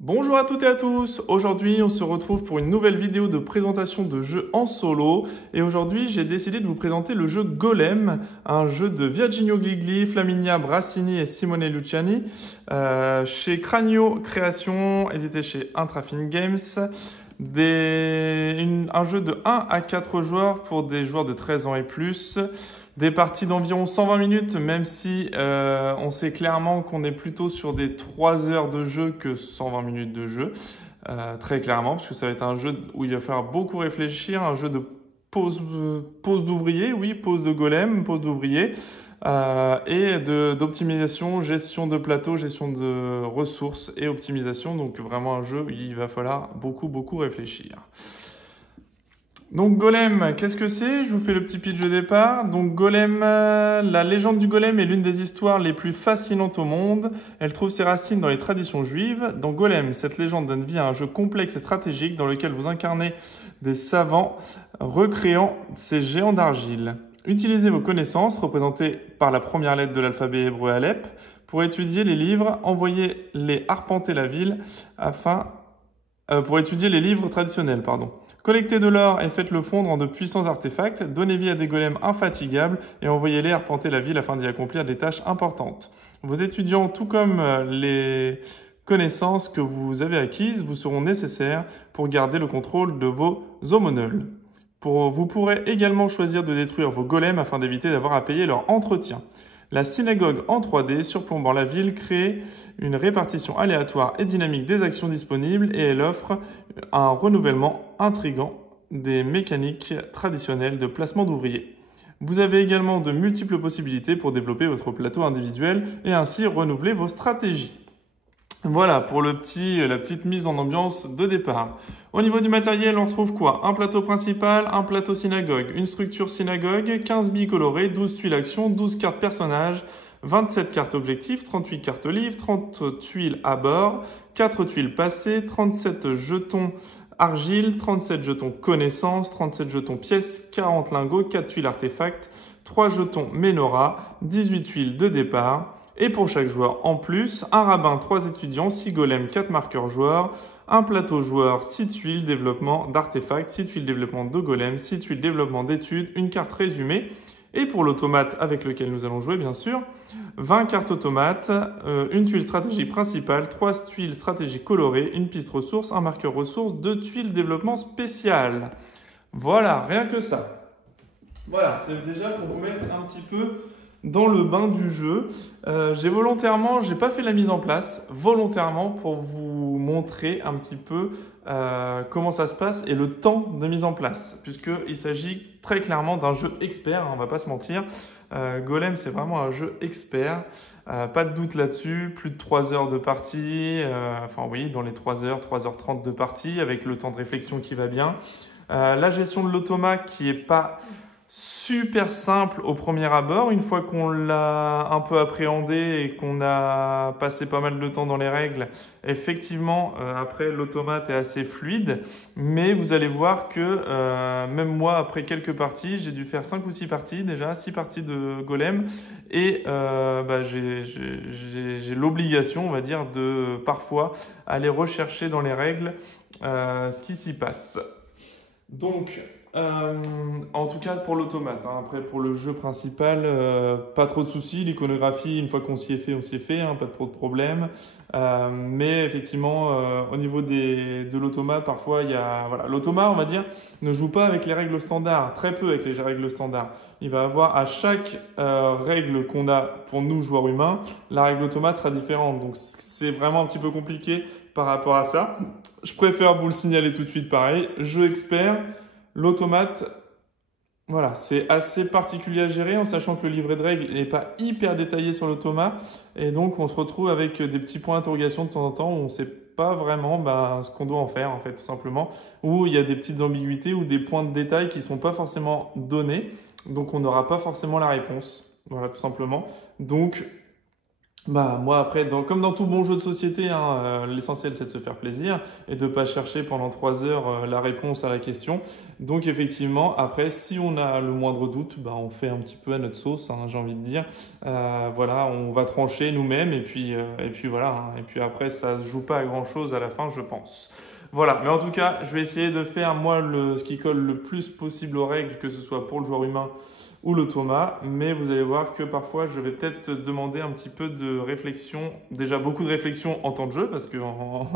Bonjour à toutes et à tous, aujourd'hui on se retrouve pour une nouvelle vidéo de présentation de jeux en solo et aujourd'hui j'ai décidé de vous présenter le jeu Golem, un jeu de Virginio Gigli, Flaminia Brassini et Simone Luciani chez Cranio Création, édité chez Intrafin Games. Un jeu de 1 à 4 joueurs pour des joueurs de 13 ans et plus. Des parties d'environ 120 minutes, même si on sait clairement qu'on est plutôt sur des 3 heures de jeu que 120 minutes de jeu. Très clairement, parce que ça va être un jeu où il va falloir beaucoup réfléchir, un jeu de pause d'ouvrier, oui, pause de golem, pause d'ouvrier, et d'optimisation, gestion de plateau, gestion de ressources et optimisation. Donc vraiment un jeu où il va falloir beaucoup réfléchir. Donc Golem, qu'est-ce que c'est? Je vous fais le petit pitch de départ. Donc Golem, la légende du Golem est l'une des histoires les plus fascinantes au monde. Elle trouve ses racines dans les traditions juives. Dans Golem, cette légende donne vie à un jeu complexe et stratégique dans lequel vous incarnez des savants recréant ces géants d'argile. Utilisez vos connaissances, représentées par la première lettre de l'alphabet hébreu Aleph, pour étudier les livres, envoyez-les arpenter la ville pour étudier les livres traditionnels, pardon. Collectez de l'or et faites-le fondre en de puissants artefacts, donnez vie à des golems infatigables et envoyez-les arpenter la ville afin d'y accomplir des tâches importantes. Vos étudiants, tout comme les connaissances que vous avez acquises, vous seront nécessaires pour garder le contrôle de vos aumônes. Vous pourrez également choisir de détruire vos golems afin d'éviter d'avoir à payer leur entretien. La synagogue en 3D surplombant la ville crée une répartition aléatoire et dynamique des actions disponibles et elle offre un renouvellement intrigant des mécaniques traditionnelles de placement d'ouvriers. Vous avez également de multiples possibilités pour développer votre plateau individuel et ainsi renouveler vos stratégies. Voilà pour la petite mise en ambiance de départ. Au niveau du matériel, on retrouve quoi? Un plateau principal, un plateau synagogue, une structure synagogue, 15 billes colorées, 12 tuiles action, 12 cartes personnages, 27 cartes objectifs, 38 cartes livres, 30 tuiles à bord, 4 tuiles passées, 37 jetons argile, 37 jetons connaissance, 37 jetons pièces, 40 lingots, 4 tuiles artefacts, 3 jetons menorah, 18 tuiles de départ. Et pour chaque joueur en plus, un rabbin, 3 étudiants, 6 golems, 4 marqueurs joueurs, un plateau joueur, 6 tuiles développement d'artefacts, 6 tuiles développement de golems, 6 tuiles développement d'études, une carte résumée. Et pour l'automate avec lequel nous allons jouer bien sûr, 20 cartes automates, une tuile stratégie principale, 3 tuiles stratégie colorées, une piste ressource, un marqueur ressource, 2 tuiles développement spécial. Voilà, rien que ça. Voilà, c'est déjà pour vous mettre un petit peu dans le bain du jeu. J'ai pas fait la mise en place, volontairement pour vous montrer un petit peu comment ça se passe et le temps de mise en place, puisqu'il s'agit très clairement d'un jeu expert, hein, on va pas se mentir. Golem, c'est vraiment un jeu expert. Pas de doute là-dessus, plus de 3 heures de partie, enfin oui, dans les 3 heures, 3h30 de partie, avec le temps de réflexion qui va bien. La gestion de l'automa qui est pas super simple au premier abord. Une fois qu'on l'a un peu appréhendé et qu'on a passé pas mal de temps dans les règles, effectivement, après l'automate est assez fluide. Mais vous allez voir que même moi, après quelques parties, j'ai dû faire 5 ou 6 parties déjà, 6 parties de Golem. Et j'ai l'obligation, on va dire, de parfois aller rechercher dans les règles ce qui s'y passe. Donc, en tout cas pour l'automate, hein. Après pour le jeu principal, pas trop de soucis. L'iconographie, une fois qu'on s'y est fait, on s'y est fait, hein, pas trop de problèmes. Mais effectivement, au niveau de l'automate, parfois voilà, l'automate, on va dire, ne joue pas avec les règles standards, très peu avec les règles standards. Il va avoir à chaque règle qu'on a pour nous joueurs humains, la règle automate sera différente. Donc c'est vraiment un petit peu compliqué par rapport à ça. Je préfère vous le signaler tout de suite, pareil. Jeu expert. L'automate, voilà, c'est assez particulier à gérer en sachant que le livret de règles n'est pas hyper détaillé sur l'automate et donc on se retrouve avec des petits points d'interrogation de temps en temps où on ne sait pas vraiment ce qu'on doit en faire en fait tout simplement, où il y a des petites ambiguïtés ou des points de détail qui ne sont pas forcément donnés, donc on n'aura pas forcément la réponse, voilà tout simplement. Donc Bah moi après, comme dans tout bon jeu de société, hein, l'essentiel c'est de se faire plaisir et de pas chercher pendant 3 heures la réponse à la question. Donc effectivement, après si on a le moindre doute, bah on fait un petit peu à notre sauce, hein, j'ai envie de dire. Voilà, on va trancher nous-mêmes et puis voilà. Hein. Et puis après ça se joue pas à grand-chose à la fin, je pense. Voilà, mais en tout cas, je vais essayer de faire moi ce qui colle le plus possible aux règles, que ce soit pour le joueur humain ou l'automa, mais vous allez voir que parfois je vais peut-être demander un petit peu de réflexion, déjà beaucoup de réflexion en temps de jeu, parce que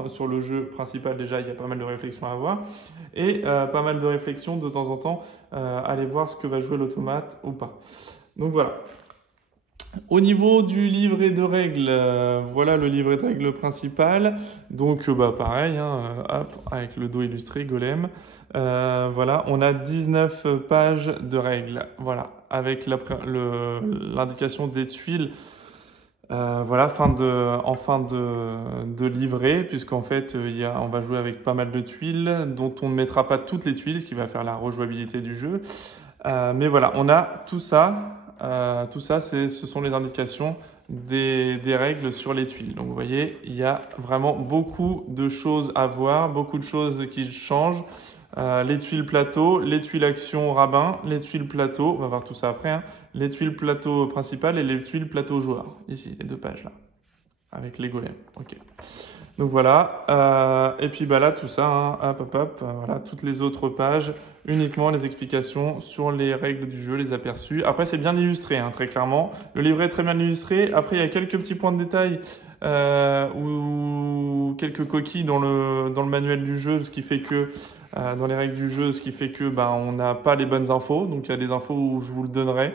sur le jeu principal déjà il y a pas mal de réflexions à avoir, et pas mal de réflexion de temps en temps, aller voir ce que va jouer l'automate ou pas. Donc voilà. Au niveau du livret de règles, voilà le livret de règles principal. Donc bah pareil, hein, hop, avec le dos illustré, Golem. Voilà, on a 19 pages de règles. Voilà, avec l'indication des tuiles. Voilà, en fin de livret, puisqu'en fait, on va jouer avec pas mal de tuiles, dont on ne mettra pas toutes les tuiles, ce qui va faire la rejouabilité du jeu. Mais voilà, on a tout ça. Tout ça, ce sont les indications des règles sur les tuiles. Donc vous voyez, il y a vraiment beaucoup de choses à voir, beaucoup de choses qui changent. Les tuiles plateau, les tuiles action rabbin, les tuiles plateau, on va voir tout ça après, hein, les tuiles plateau principales et les tuiles plateau joueur. Ici, les 2 pages là, avec les golems. Ok. Donc voilà, et puis bah là tout ça, hein, hop, voilà, toutes les autres pages, uniquement les explications sur les règles du jeu, les aperçus. Après c'est bien illustré, hein, très clairement. Le livret est très bien illustré. Après il y a quelques petits points de détail ou quelques coquilles dans le manuel du jeu, ce qui fait que dans les règles du jeu, ce qui fait que bah, on n'a pas les bonnes infos. Donc il y a des infos où je vous le donnerai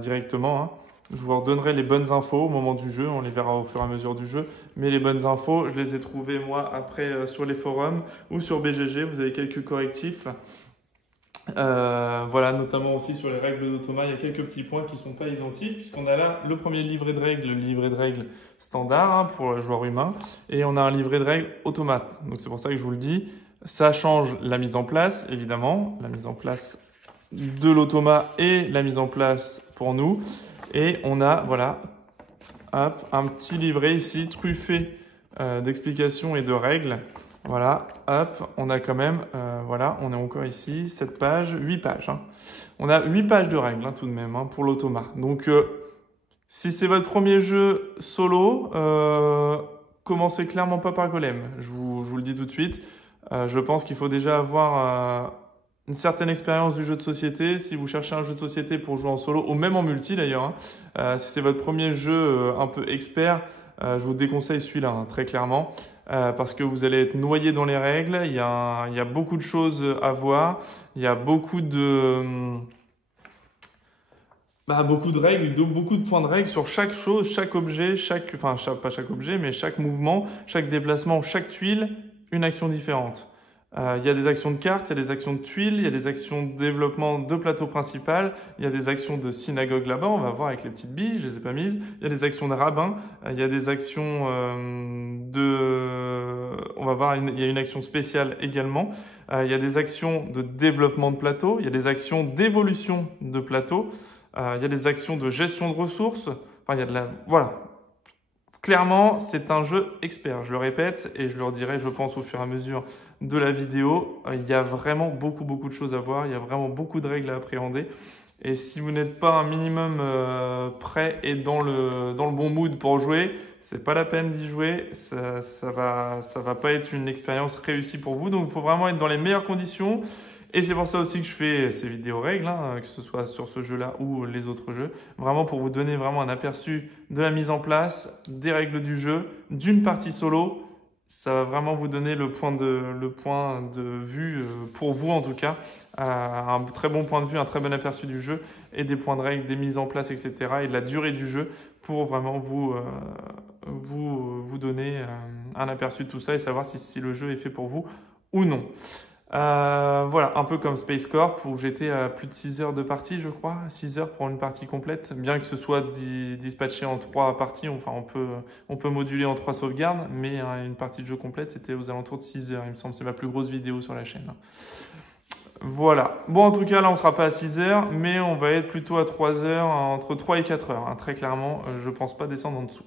directement. Hein. Je vous redonnerai les bonnes infos au moment du jeu, on les verra au fur et à mesure du jeu. Mais les bonnes infos, je les ai trouvées moi après sur les forums ou sur BGG. Vous avez quelques correctifs. Voilà, notamment aussi sur les règles d'automa, il y a quelques petits points qui ne sont pas identiques, puisqu'on a là le premier livret de règles, le livret de règles standard hein, pour le joueur humain, et on a un livret de règles automate. Donc c'est pour ça que je vous le dis, ça change la mise en place, évidemment, la mise en place de l'automa et la mise en place pour nous. Et on a, voilà, hop, un petit livret ici truffé d'explications et de règles. Voilà, hop, on a quand même, voilà, on est encore ici, 7 pages, 8 pages. Hein. On a 8 pages de règles hein, tout de même hein, pour l'automa. Donc, si c'est votre premier jeu solo, commencez clairement pas par Golem. Je vous le dis tout de suite. Je pense qu'il faut déjà avoir une certaine expérience du jeu de société. Si vous cherchez un jeu de société pour jouer en solo, ou même en multi d'ailleurs, hein, si c'est votre premier jeu un peu expert, je vous déconseille celui-là, hein, très clairement. Parce que vous allez être noyé dans les règles, il y a beaucoup de choses à voir, il y a beaucoup de règles, beaucoup de points de règles sur chaque chose, chaque objet, pas chaque objet, mais chaque mouvement, chaque déplacement, chaque tuile, une action différente. Il y a des actions de cartes, il y a des actions de tuiles, il y a des actions de développement de plateau principal, il y a des actions de synagogue là-bas, on va voir avec les petites billes, je les ai pas mises, il y a des actions de rabbin, il y a des actions on va voir, il y a une action spéciale également, il y a des actions de développement de plateau, il y a des actions d'évolution de plateau, il y a des actions de gestion de ressources, enfin il y a de la... Voilà. Clairement, c'est un jeu expert, je le répète, et je le redirai, je pense, au fur et à mesure de la vidéo. Il y a vraiment beaucoup de choses à voir, il y a vraiment beaucoup de règles à appréhender. Et si vous n'êtes pas un minimum prêt et dans le bon mood pour jouer, c'est pas la peine d'y jouer, ça va pas être une expérience réussie pour vous. Donc il faut vraiment être dans les meilleures conditions. Et c'est pour ça aussi que je fais ces vidéos règles, hein, que ce soit sur ce jeu-là ou les autres jeux, vraiment pour vous donner vraiment un aperçu de la mise en place, des règles du jeu, d'une partie solo. Ça va vraiment vous donner le point de vue, pour vous en tout cas, un très bon point de vue, un très bon aperçu du jeu et des points de règles, des mises en place, etc. et de la durée du jeu pour vraiment vous donner un aperçu de tout ça et savoir si le jeu est fait pour vous ou non. Voilà, un peu comme Space Corp où j'étais à plus de 6 heures de partie, je crois, 6 heures pour une partie complète, bien que ce soit dispatché en 3 parties, enfin on peut moduler en 3 sauvegardes, mais une partie de jeu complète c'était aux alentours de 6 heures, il me semble, c'est ma plus grosse vidéo sur la chaîne. Voilà, bon en tout cas là on sera pas à 6 heures, mais on va être plutôt à 3 heures, entre 3 et 4 heures, hein. Très clairement, je pense pas descendre en dessous.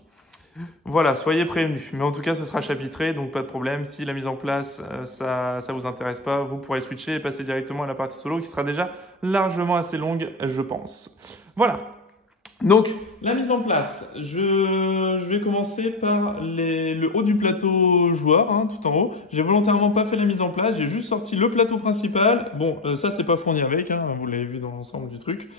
Voilà, soyez prévenus. Mais en tout cas, ce sera chapitré, donc pas de problème. Si la mise en place, ça vous intéresse pas, vous pourrez switcher et passer directement à la partie solo qui sera déjà largement assez longue, je pense. Voilà. Donc, la mise en place, je vais commencer par le haut du plateau joueur, hein, tout en haut. J'ai volontairement pas fait la mise en place, j'ai juste sorti le plateau principal. Bon, ça c'est pas fourni avec, hein, vous l'avez vu dans l'ensemble du truc.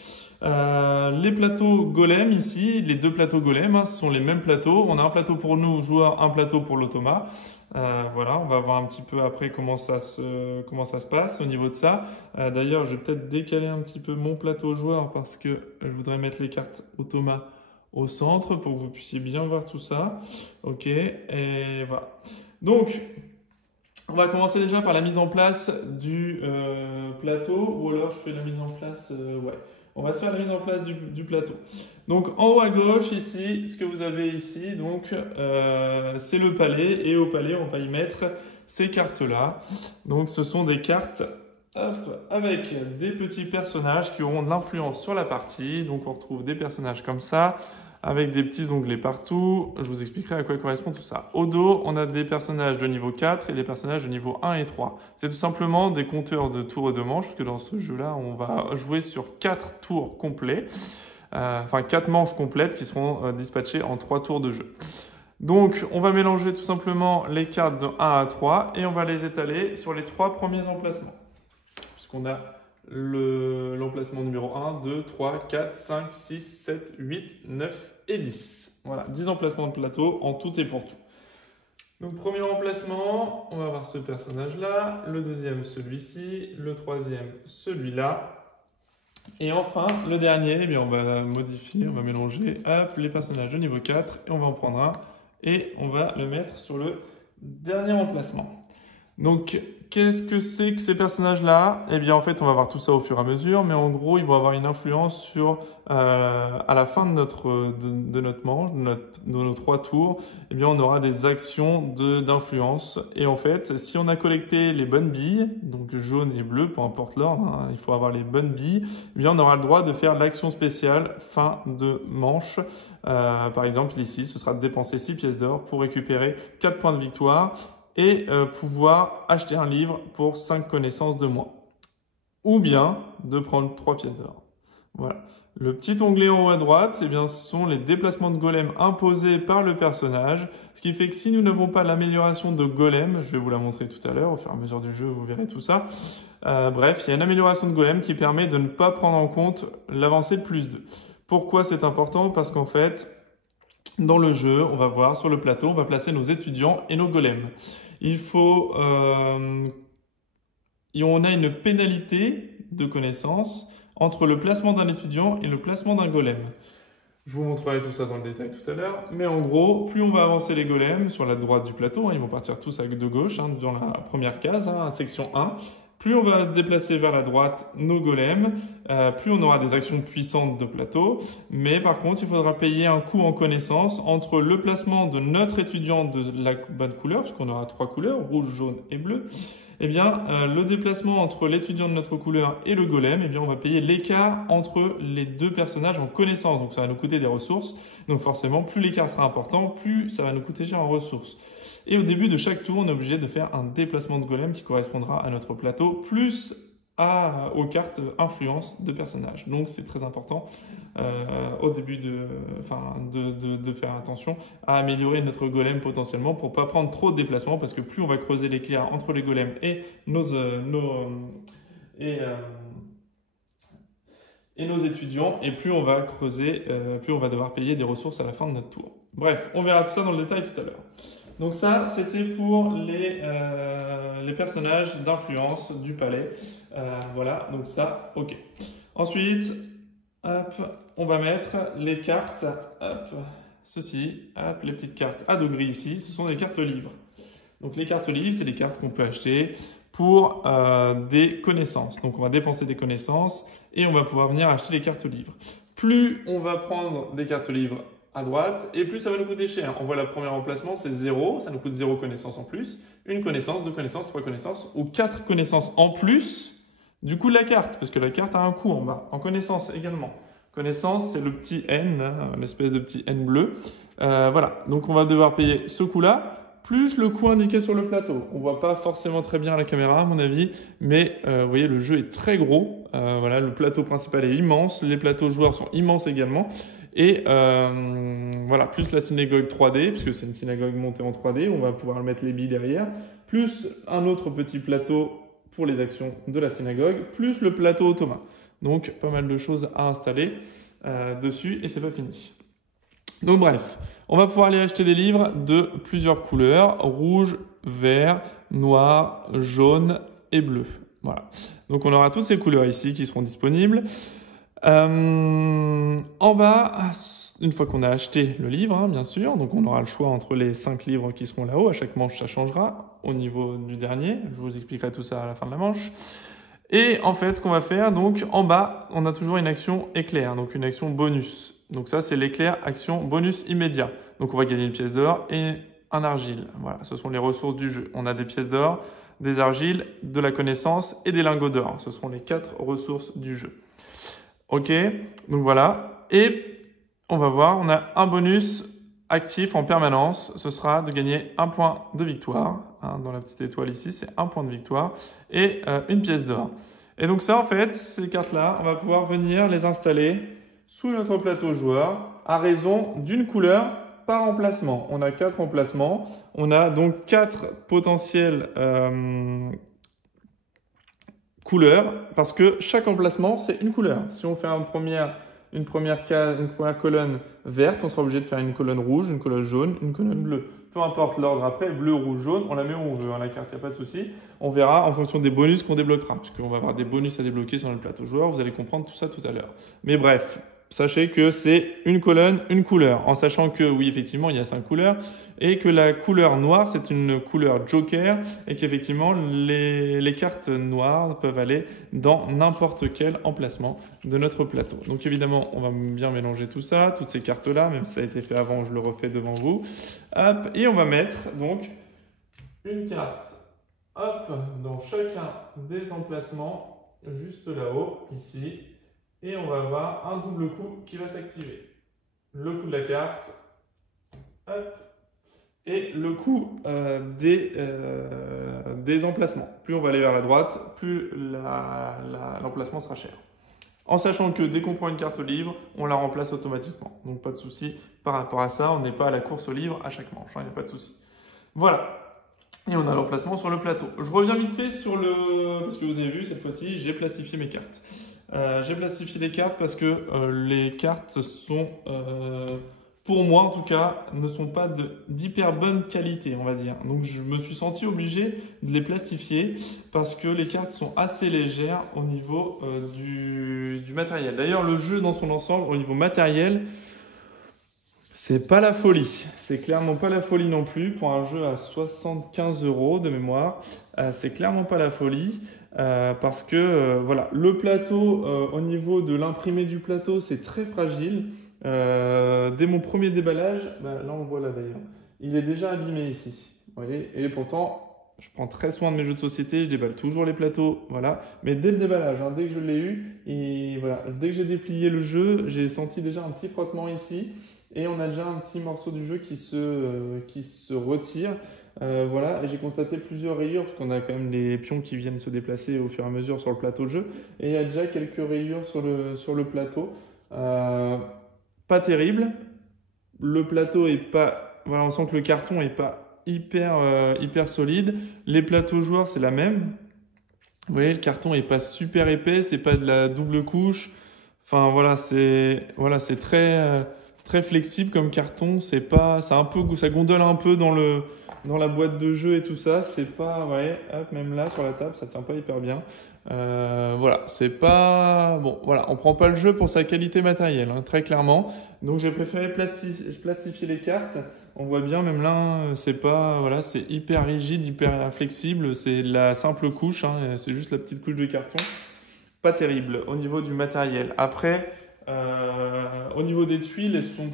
Les plateaux golem ici, les deux plateaux golem, hein, ce sont les mêmes plateaux. On a un plateau pour nous, joueurs, un plateau pour l'automa. Voilà, on va voir un petit peu après comment ça se passe au niveau de ça. D'ailleurs, je vais peut-être décaler un petit peu mon plateau joueur parce que je voudrais mettre les cartes automa au centre pour que vous puissiez bien voir tout ça. Ok, et voilà. Donc, on va commencer déjà par la mise en place du plateau, ou alors je fais la mise en place, ouais. On va se faire la mise en place du plateau. Donc en haut à gauche ici, ce que vous avez ici, donc c'est le palais, et au palais on va y mettre ces cartes-là. Donc ce sont des cartes avec des petits personnages qui auront de l'influence sur la partie. Donc on retrouve des personnages comme ça, avec des petits onglets partout. Je vous expliquerai à quoi correspond tout ça. Au dos, on a des personnages de niveau 4 et des personnages de niveau 1 et 3. C'est tout simplement des compteurs de tours et de manches, parce que dans ce jeu-là, on va jouer sur 4 tours complets. Enfin 4 manches complètes qui seront dispatchées en 3 tours de jeu. Donc, on va mélanger tout simplement les cartes de 1 à 3 et on va les étaler sur les 3 premiers emplacements. Puisqu'on a l'emplacement numéro 1, 2, 3, 4, 5, 6, 7, 8, 9 et 10. Voilà, 10 emplacements de plateau en tout et pour tout. Donc, premier emplacement, on va avoir ce personnage-là, le deuxième, celui-ci, le troisième, celui-là. Et enfin, le dernier, eh bien, on va modifier, on va mélanger les personnages de niveau 4 et on va en prendre un et on va le mettre sur le dernier emplacement. Donc, qu'est-ce que c'est que ces personnages-là? Eh bien, en fait, on va voir tout ça au fur et à mesure, mais en gros, ils vont avoir une influence sur, à la fin de notre manche, de nos 3 tours, eh bien, on aura des actions d'influence. Et en fait, si on a collecté les bonnes billes, donc jaune et bleu, peu importe l'ordre, hein, il faut avoir les bonnes billes, eh bien, on aura le droit de faire l'action spéciale fin de manche. Par exemple, ici, ce sera de dépenser 6 pièces d'or pour récupérer 4 points de victoire et pouvoir acheter un livre pour 5 connaissances de moins. Ou bien de prendre 3 pièces d'or. Voilà. Le petit onglet en haut à droite, eh bien, ce sont les déplacements de golem imposés par le personnage. Ce qui fait que si nous n'avons pas l'amélioration de golem, je vais vous la montrer tout à l'heure, au fur et à mesure du jeu, vous verrez tout ça. Bref, il y a une amélioration de golem qui permet de ne pas prendre en compte l'avancée de +2. Pourquoi c'est important? Parce qu'en fait, dans le jeu, on va voir sur le plateau, on va placer nos étudiants et nos golems. On a une pénalité de connaissances entre le placement d'un étudiant et le placement d'un golem. Je vous montrerai tout ça dans le détail tout à l'heure. Mais en gros, plus on va avancer les golems sur la droite du plateau, hein, ils vont partir tous de gauche, hein, dans la première case, hein, section 1. Plus on va déplacer vers la droite nos golems, plus on aura des actions puissantes de plateau. Mais par contre, il faudra payer un coût en connaissance entre le placement de notre étudiant de la bonne couleur, puisqu'on aura 3 couleurs, rouge, jaune et bleu. Eh bien, le déplacement entre l'étudiant de notre couleur et le golem, eh bien, on va payer l'écart entre les deux personnages en connaissance. Donc, ça va nous coûter des ressources. Donc, forcément, plus l'écart sera important, plus ça va nous coûter cher en ressources. Et au début de chaque tour, on est obligé de faire un déplacement de golem qui correspondra à notre plateau, plus aux cartes influence de personnages. Donc c'est très important au début de faire attention à améliorer notre golem potentiellement pour ne pas prendre trop de déplacements, parce que plus on va creuser l'écart entre les golems et nos étudiants, et plus on va creuser, plus on va devoir payer des ressources à la fin de notre tour. Bref, on verra tout ça dans le détail tout à l'heure. Donc ça, c'était pour les personnages d'influence du palais. Voilà, donc ça, ok. Ensuite, hop, on va mettre les cartes, hop, ceci, hop, les petites cartes à degrés ici, ce sont des cartes livres. Donc les cartes livres, c'est des cartes qu'on peut acheter pour des connaissances. Donc on va dépenser des connaissances et on va pouvoir venir acheter les cartes livres. Plus on va prendre des cartes livres à droite, et plus ça va nous coûter cher. On voit le premier emplacement, c'est 0, ça nous coûte 0 connaissances en plus, 1 connaissance, 2 connaissances, 3 connaissances, ou 4 connaissances en plus du coût de la carte, parce que la carte a un coût en bas, en connaissance également. Connaissance, c'est le petit N, l'espèce de petit N bleu. Voilà, donc on va devoir payer ce coût-là, plus le coût indiqué sur le plateau. On voit pas forcément très bien à la caméra, à mon avis, mais vous voyez, le jeu est très gros. Voilà, le plateau principal est immense, les plateaux joueurs sont immenses également. Et voilà, plus la synagogue 3D, puisque c'est une synagogue montée en 3D, on va pouvoir mettre les billes derrière, plus un autre petit plateau pour les actions de la synagogue, plus le plateau automat. Donc, pas mal de choses à installer dessus, et c'est pas fini. Donc bref, on va pouvoir aller acheter des livres de plusieurs couleurs, rouge, vert, noir, jaune et bleu. Voilà. Donc on aura toutes ces couleurs ici qui seront disponibles. En bas, une fois qu'on a acheté le livre, hein, bien sûr, donc on aura le choix entre les 5 livres qui seront là-haut. À chaque manche, ça changera au niveau du dernier. Je vous expliquerai tout ça à la fin de la manche. Et en fait, ce qu'on va faire, donc en bas, on a toujours une action éclair, donc une action bonus. Donc ça, c'est l'éclair action bonus immédiat. Donc on va gagner une pièce d'or et un argile. Voilà, ce sont les ressources du jeu. On a des pièces d'or, des argiles, de la connaissance et des lingots d'or. Ce seront les 4 ressources du jeu. Ok, donc voilà. Et on va voir, on a un bonus actif en permanence. Ce sera de gagner un point de victoire. Hein, dans la petite étoile ici, c'est un point de victoire et une pièce d'or. Et donc ça, en fait, ces cartes-là, on va pouvoir venir les installer sous notre plateau joueur à raison d'une couleur par emplacement. On a 4 emplacements. On a donc 4 potentiels couleurs parce que chaque emplacement, c'est une couleur. Si on fait une première colonne verte, on sera obligé de faire une colonne rouge, une colonne jaune, une colonne bleue. Peu importe l'ordre après, bleu, rouge, jaune, on la met où on veut, hein, la carte, il n'y a pas de souci. On verra en fonction des bonus qu'on débloquera, puisqu'on va avoir des bonus à débloquer sur le plateau joueur, vous allez comprendre tout ça tout à l'heure. Mais bref, sachez que c'est une colonne, une couleur, en sachant que oui, effectivement, il y a 5 couleurs, et que la couleur noire, c'est une couleur joker, et qu'effectivement, les cartes noires peuvent aller dans n'importe quel emplacement de notre plateau. Donc évidemment, on va bien mélanger tout ça, toutes ces cartes-là, même si ça a été fait avant, je le refais devant vous. Hop, et on va mettre donc une carte hop, dans chacun des emplacements, juste là-haut, ici, et on va avoir un double coup qui va s'activer. Le coup de la carte, hop, et le coup des emplacements. Plus on va aller vers la droite, plus l'emplacement sera cher. En sachant que dès qu'on prend une carte au livre, on la remplace automatiquement. Donc pas de souci par rapport à ça, on n'est pas à la course au livre à chaque manche, il n'y a pas de souci. Voilà. Et on a l'emplacement sur le plateau. Je reviens vite fait sur le... Parce que vous avez vu, cette fois-ci, j'ai plastifié mes cartes. J'ai plastifié les cartes parce que les cartes sont... pour moi en tout cas, ne sont pas d'hyper bonne qualité, on va dire. Donc je me suis senti obligé de les plastifier parce que les cartes sont assez légères au niveau du matériel. D'ailleurs, le jeu dans son ensemble, au niveau matériel, c'est pas la folie. C'est clairement pas la folie non plus. Pour un jeu à 75 € de mémoire, c'est clairement pas la folie. Parce que voilà, le plateau, au niveau de l'imprimé du plateau, c'est très fragile. Dès mon premier déballage, là on le voit là d'ailleurs, il est déjà abîmé ici. Vous voyez, et pourtant, je prends très soin de mes jeux de société, je déballe toujours les plateaux, voilà. Mais dès le déballage, hein, dès que je l'ai eu, et voilà, dès que j'ai déplié le jeu, j'ai senti déjà un petit frottement ici, et on a déjà un petit morceau du jeu qui se retire. Voilà, et j'ai constaté plusieurs rayures, parce qu'on a quand même les pions qui viennent se déplacer au fur et à mesure sur le plateau de jeu, et il y a déjà quelques rayures sur le plateau. Pas terrible. Le plateau est pas... Voilà, on sent que le carton est pas hyper solide. Les plateaux joueurs, c'est la même. Vous voyez, le carton est pas super épais, c'est pas de la double couche. Enfin voilà, c'est très flexible comme carton. C'est pas, ça gondole un peu dans la boîte de jeu et tout ça. C'est pas, ouais, hop, même là sur la table, ça tient pas hyper bien. Voilà, c'est pas bon. Voilà, on prend pas le jeu pour sa qualité matérielle, hein, très clairement. Donc j'ai préféré plastifier les cartes. On voit bien, même là, c'est pas, voilà, c'est hyper rigide, hyper flexible. C'est la simple couche, hein, c'est juste la petite couche de carton. Pas terrible au niveau du matériel. Après, au niveau des tuiles, elles sont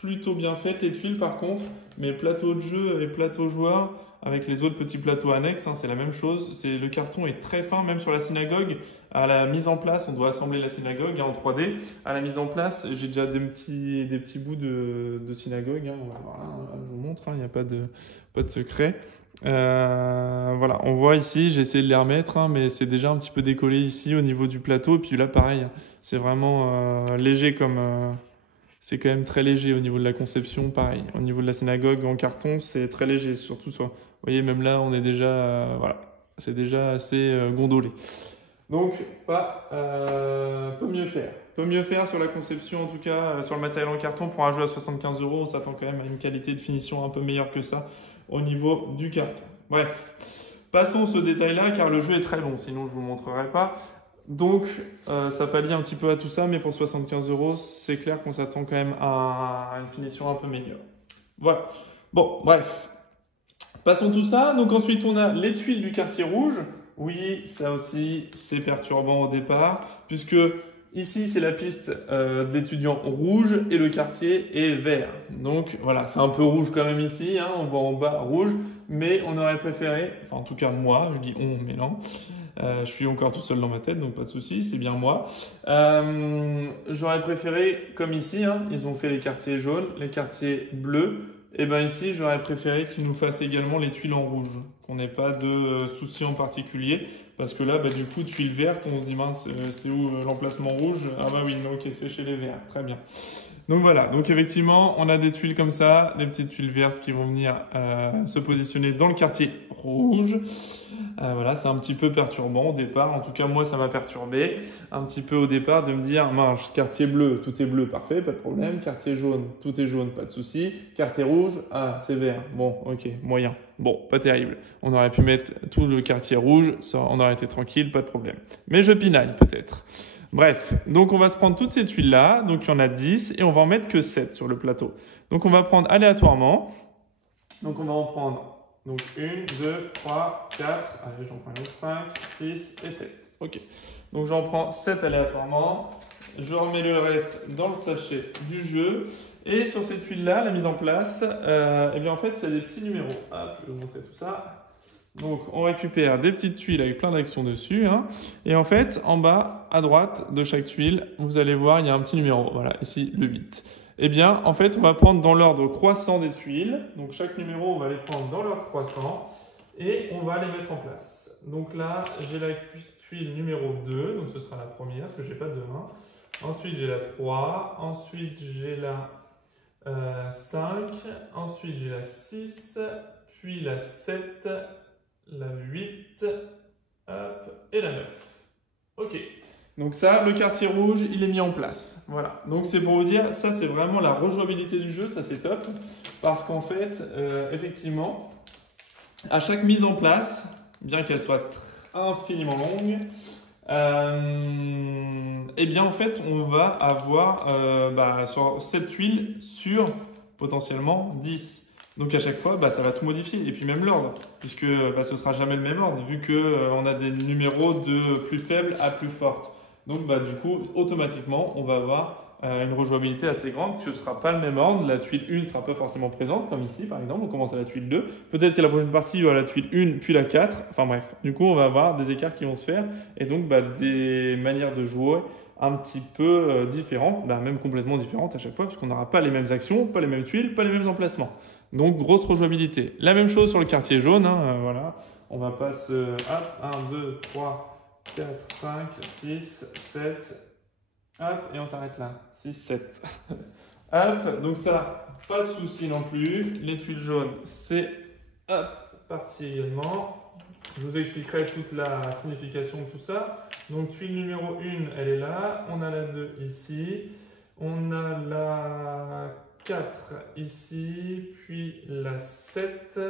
plutôt bien faites les tuiles par contre, mais plateau de jeu et plateau joueur, avec les autres petits plateaux annexes, hein, c'est la même chose. Le carton est très fin, même sur la synagogue. À la mise en place, on doit assembler la synagogue hein, en 3D. À la mise en place, j'ai déjà des petits bouts de synagogue. Hein. Voilà, je vous montre, il n'y a pas de secret. Voilà, on voit ici, j'ai essayé de les remettre, hein, mais c'est déjà un petit peu décollé ici au niveau du plateau. Et puis là, pareil, c'est vraiment léger comme... c'est quand même très léger au niveau de la conception, pareil. Au niveau de la synagogue en carton, c'est très léger, surtout ça. Vous voyez, même là, on est déjà, voilà, c'est déjà assez gondolé. Donc, peut mieux faire. Peut mieux faire sur la conception, en tout cas, sur le matériel en carton. Pour un jeu à 75 €, on s'attend quand même à une qualité de finition un peu meilleure que ça au niveau du carton. Bref, passons ce détail-là, car le jeu est très bon, sinon je ne vous le montrerai pas. Donc, ça pallie un petit peu à tout ça, mais pour 75 €, c'est clair qu'on s'attend quand même à une finition un peu meilleure. Voilà. Bon, bref. Passons tout ça. Donc ensuite, on a les tuiles du quartier rouge. Oui, ça aussi, c'est perturbant au départ, puisque ici, c'est la piste de l'étudiant rouge et le quartier est vert. Donc voilà, c'est un peu rouge quand même ici, hein, on voit en bas rouge, mais on aurait préféré, enfin en tout cas moi, je dis on, mais non, je suis encore tout seul dans ma tête, donc pas de souci, c'est bien moi. J'aurais préféré, comme ici, hein, ils ont fait les quartiers jaunes, les quartiers bleus, et bien ici, j'aurais préféré qu'ils nous fassent également les tuiles en rouge, qu'on n'ait pas de soucis en particulier, parce que là, du coup, tuiles vertes, on se dit, mince, c'est où l'emplacement rouge? Ah bah oui, ok, c'est chez les verts, très bien. Donc voilà, donc effectivement, on a des tuiles comme ça, des petites tuiles vertes qui vont venir se positionner dans le quartier rouge. Voilà, c'est un petit peu perturbant au départ. En tout cas, moi, ça m'a perturbé un petit peu au départ de me dire, mince, quartier bleu, tout est bleu, parfait, pas de problème. Quartier jaune, tout est jaune, pas de souci. Quartier rouge, ah, c'est vert. Bon, ok, moyen. Bon, pas terrible. On aurait pu mettre tout le quartier rouge, ça, on aurait été tranquille, pas de problème. Mais je pinaille peut-être. Bref, donc on va se prendre toutes ces tuiles-là, donc il y en a 10, et on va en mettre que 7 sur le plateau. Donc on va prendre aléatoirement, donc on va en prendre donc 1, 2, 3, 4, allez j'en prends une autre, 5, 6 et 7. Ok, donc j'en prends 7 aléatoirement, je remets le reste dans le sachet du jeu, et sur ces tuiles-là, la mise en place, eh bien en fait il y a des petits numéros. Ah, je vais vous montrer tout ça. Donc, on récupère des petites tuiles avec plein d'actions dessus. Hein. Et en fait, en bas, à droite de chaque tuile, vous allez voir, il y a un petit numéro. Voilà, ici, le 8. Eh bien, en fait, on va prendre dans l'ordre croissant des tuiles. Donc, chaque numéro, on va les prendre dans l'ordre croissant. Et on va les mettre en place. Donc là, j'ai la tuile numéro 2. Donc, ce sera la première, parce que je n'ai pas de 1. Ensuite, j'ai la 3. Ensuite, j'ai la 5. Ensuite, j'ai la 6. Puis la 7. La 8, hop, et la 9. Ok. Donc ça, le quartier rouge, il est mis en place. Voilà. Donc c'est pour vous dire, ça c'est vraiment la rejouabilité du jeu, ça c'est top. Parce qu'en fait, effectivement, à chaque mise en place, bien qu'elle soit infiniment longue, eh bien en fait, on va avoir sur 7 tuiles sur potentiellement 10. Donc à chaque fois, ça va tout modifier. Et puis même l'ordre, puisque ce sera jamais le même ordre, vu qu'on a des numéros de plus faibles à plus fortes. Donc du coup, automatiquement, on va avoir une rejouabilité assez grande, puisque ce ne sera pas le même ordre. La tuile 1 ne sera pas forcément présente, comme ici par exemple. On commence à la tuile 2. Peut-être qu'à la prochaine partie, il y aura la tuile 1, puis la 4. Enfin bref, du coup, on va avoir des écarts qui vont se faire. Et donc des manières de jouer un petit peu différentes, même complètement différentes à chaque fois, puisqu'on n'aura pas les mêmes actions, pas les mêmes tuiles, pas les mêmes emplacements. Donc, grosse rejouabilité. La même chose sur le quartier jaune, voilà. On va pas se... Hop, 1, 2, 3, 4, 5, 6, 7, hop, et on s'arrête là. 6, 7. Hop, donc ça, pas de souci non plus. Les tuiles jaunes, c'est parti également. Je vous expliquerai toute la signification de tout ça. Donc, tuile numéro 1, elle est là. On a la 2 ici. On a la 4 ici. Puis la 7.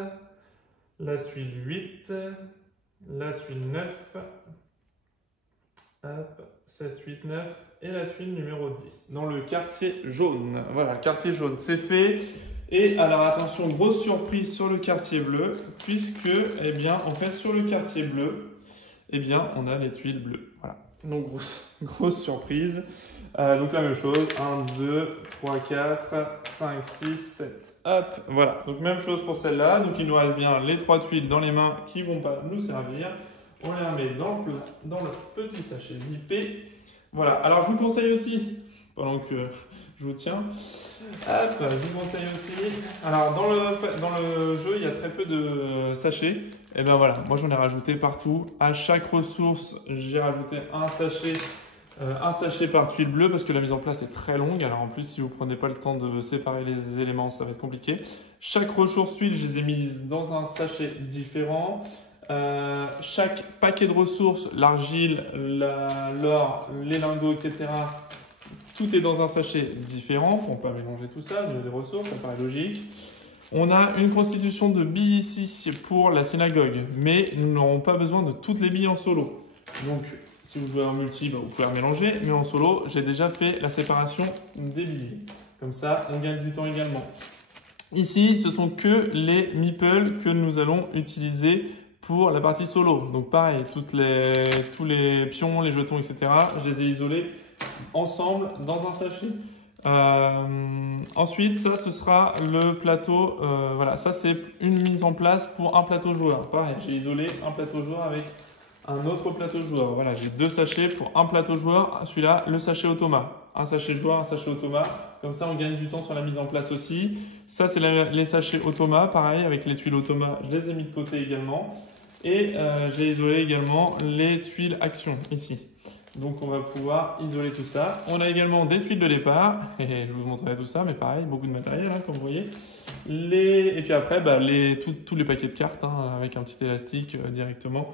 La tuile 8. La tuile 9. Hop, 7, 8, 9. Et la tuile numéro 10. Dans le quartier jaune. Voilà, quartier jaune, c'est fait. Et alors attention, grosse surprise sur le quartier bleu, puisque, en fait, sur le quartier bleu, on a les tuiles bleues. Voilà. Donc grosse surprise. Donc la même chose, 1, 2, 3, 4, 5, 6, 7. Hop, voilà. Donc même chose pour celle-là. Donc il nous reste bien les 3 tuiles dans les mains qui ne vont pas nous servir. On les remet dans le petit sachet zippé. Voilà. Alors je vous conseille aussi, pendant que je vous tiens, hop, je vous conseille aussi. Alors dans le jeu, il y a très peu de sachets. Et ben voilà, moi j'en ai rajouté partout. À chaque ressource, j'ai rajouté un sachet par tuile bleue parce que la mise en place est très longue. Alors en plus, si vous prenez pas le temps de séparer les éléments, ça va être compliqué. Chaque ressource tuile, je les ai mises dans un sachet différent. Chaque paquet de ressources, l'argile, l'or, les lingots, etc. Tout est dans un sachet différent pour ne pas mélanger tout ça, au niveau des ressources, ça paraît logique. On a une constitution de billes ici pour la synagogue, mais nous n'aurons pas besoin de toutes les billes en solo. Donc, si vous jouez en multi, vous pouvez mélanger, mais en solo, j'ai déjà fait la séparation des billets. Comme ça, on gagne du temps également. Ici, ce sont que les meeples que nous allons utiliser pour la partie solo. Donc pareil, tous les pions, les jetons, etc., je les ai isolés ensemble dans un sachet. Ensuite, ça, ce sera le plateau. Voilà, ça, c'est une mise en place pour un plateau joueur. Pareil, j'ai isolé un plateau joueur avec un autre plateau joueur. Voilà, j'ai 2 sachets pour un plateau joueur. Celui-là, le sachet automa. Un sachet joueur, un sachet automa. Comme ça, on gagne du temps sur la mise en place aussi. Ça, c'est les sachets automa. Pareil, avec les tuiles automa, je les ai mis de côté également. Et j'ai isolé également les tuiles action ici. Donc, on va pouvoir isoler tout ça. On a également des tuiles de départ. Je vous montrerai tout ça, mais pareil, beaucoup de matériel, hein, comme vous voyez. Et puis après, tous les paquets de cartes, hein, avec un petit élastique directement.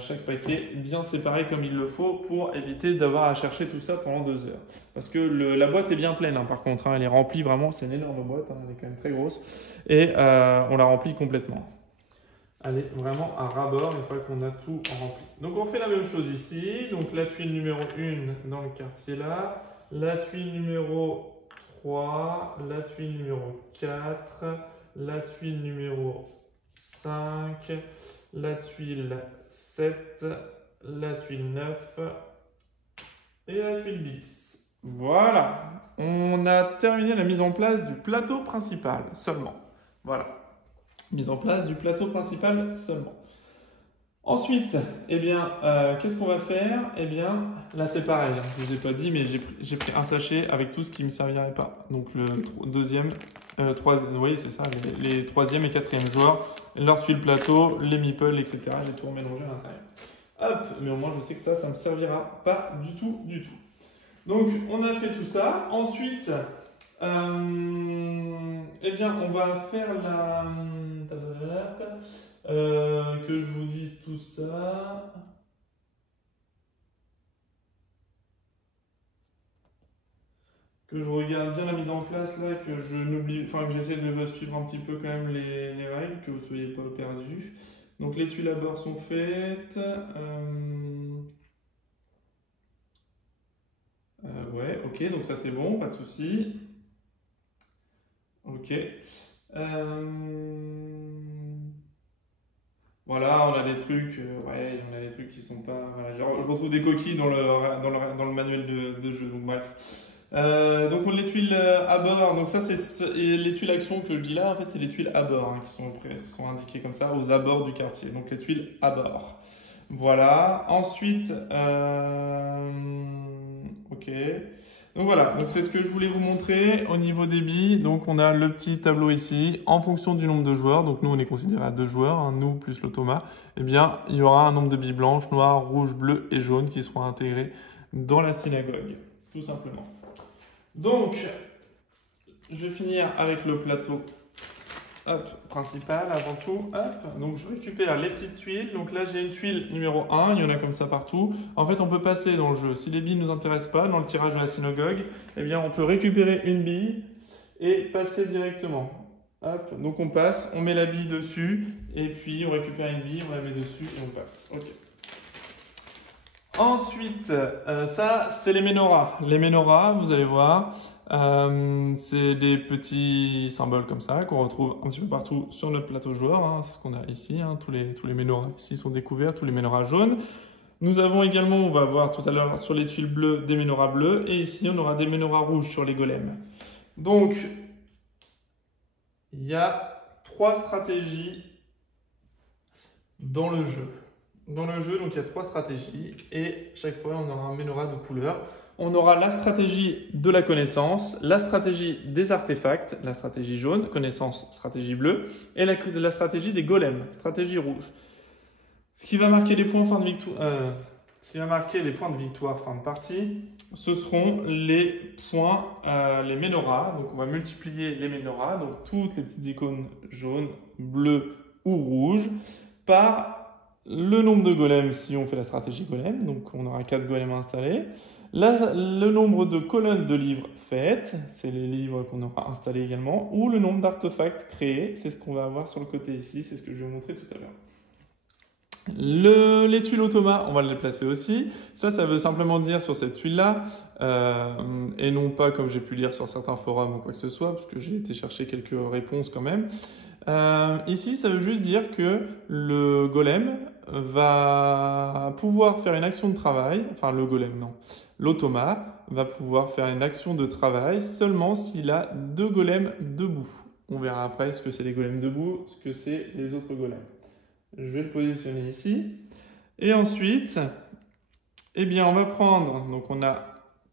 Chaque paquet bien séparé comme il le faut pour éviter d'avoir à chercher tout ça pendant 2 heures. Parce que la boîte est bien pleine, hein, par contre, hein, elle est remplie vraiment, c'est une énorme boîte, hein, elle est quand même très grosse. Et on la remplit complètement. Elle est vraiment à ras-bord une fois qu'on a tout rempli. Donc on fait la même chose ici. Donc la tuile numéro 1 dans le quartier là, la tuile numéro 3, la tuile numéro 4, la tuile numéro 5, la tuile 7, la tuile 9 et la tuile 10. Voilà, on a terminé la mise en place du plateau principal seulement. Voilà. Mise en place du plateau principal seulement. Ensuite, qu'est-ce qu'on va faire? Là c'est pareil, hein, je ne vous ai pas dit, mais j'ai pris un sachet avec tout ce qui ne me servirait pas. Donc le deuxième, troisième, oui c'est ça, les troisième et quatrième joueurs, leur tuile plateau, les meeples, etc. J'ai tout mélangé à l'intérieur. Hop, mais au moins je sais que ça ne me servira pas du tout, du tout. Donc on a fait tout ça. Ensuite, on va faire que je vous dise tout ça. Que je regarde bien la mise en place là, que je n'oublie, que j'essaie de suivre un petit peu quand même les règles, que vous ne soyez pas perdus. Donc les tuiles à bord sont faites. Ouais, ok, donc ça c'est bon, pas de souci. Ok. Voilà, on a des trucs, on a des trucs qui sont pas. Voilà, je retrouve des coquilles dans le manuel de jeu, donc bref. Donc on a les tuiles à bord, donc ça c'est les tuiles action que je dis là, en fait c'est les tuiles à bord, hein, qui sont indiquées comme ça aux abords du quartier, donc les tuiles à bord. Voilà, ensuite, ok. Donc voilà, donc c'est ce que je voulais vous montrer au niveau des billes. Donc on a le petit tableau ici, en fonction du nombre de joueurs. Donc nous on est considéré à 2 joueurs, hein, nous plus l'automa. Eh bien il y aura un nombre de billes blanches, noires, rouges, bleues et jaunes qui seront intégrées dans la synagogue, tout simplement. Donc je vais finir avec le plateau. Hop, principal avant tout. Hop. Donc je récupère les petites tuiles. Donc là j'ai une tuile numéro 1, il y en a comme ça partout. En fait on peut passer dans le jeu. Si les billes ne nous intéressent pas dans le tirage de la synagogue, eh bien on peut récupérer une bille et passer directement. Hop. Donc on passe, on met la bille dessus et puis on récupère une bille, on la met dessus et on passe. Ok. Ensuite, ça c'est les menorahs. Les menorahs, vous allez voir, c'est des petits symboles comme ça qu'on retrouve un petit peu partout sur notre plateau joueur. Hein, c'est ce qu'on a ici. Hein, tous les menorahs ici sont découverts, tous les menorahs jaunes. Nous avons également, on va voir tout à l'heure sur les tuiles bleues, des menorahs bleus. Et ici, on aura des menorahs rouges sur les golems. Donc, il y a 3 stratégies dans le jeu. Dans le jeu, donc il y a 3 stratégies. Et chaque fois, on aura un menorah de couleur. On aura la stratégie de la connaissance, la stratégie des artefacts, la stratégie jaune, connaissance, stratégie bleue, et la stratégie des golems, stratégie rouge. Ce qui va marquer les points de victoire fin de partie, ce seront les points, les menorahs. Donc on va multiplier les menorahs, donc toutes les petites icônes jaunes, bleues ou rouges, par le nombre de golems si on fait la stratégie golem. Donc on aura 4 golems installés. Le nombre de colonnes de livres faites, c'est les livres qu'on aura installés également, ou le nombre d'artefacts créés, c'est ce qu'on va avoir sur le côté ici, c'est ce que je vais vous montrer tout à l'heure. Les tuiles automa, on va les placer aussi. Ça veut simplement dire sur cette tuile-là, et non pas comme j'ai pu lire sur certains forums ou quoi que ce soit, parce que j'ai été chercher quelques réponses quand même. Ici, ça veut juste dire que le golem va pouvoir faire une action de travail, enfin le golem non, l'automa va pouvoir faire une action de travail seulement s'il a 2 golems debout. On verra après ce que c'est les golems debout, ce que c'est les autres golems. Je vais le positionner ici. Et ensuite, eh bien, on va prendre, donc on a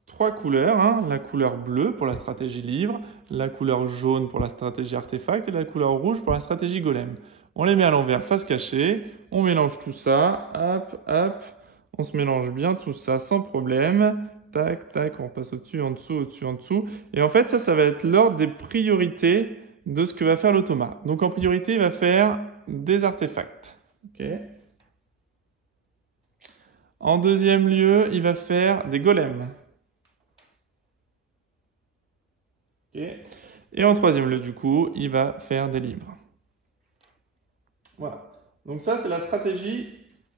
3 couleurs, hein, la couleur bleue pour la stratégie livre, la couleur jaune pour la stratégie artefact et la couleur rouge pour la stratégie golem. On les met à l'envers face cachée, on mélange tout ça, hop, hop, on se mélange bien tout ça sans problème, tac, tac, on repasse au-dessus, en dessous, au-dessus, en dessous. Et en fait, ça va être l'ordre des priorités de ce que va faire l'automa. Donc en priorité, il va faire des artefacts. Okay. En deuxième lieu, il va faire des golems. Okay. Et en troisième lieu, du coup, il va faire des livres. Voilà. Donc ça, c'est la stratégie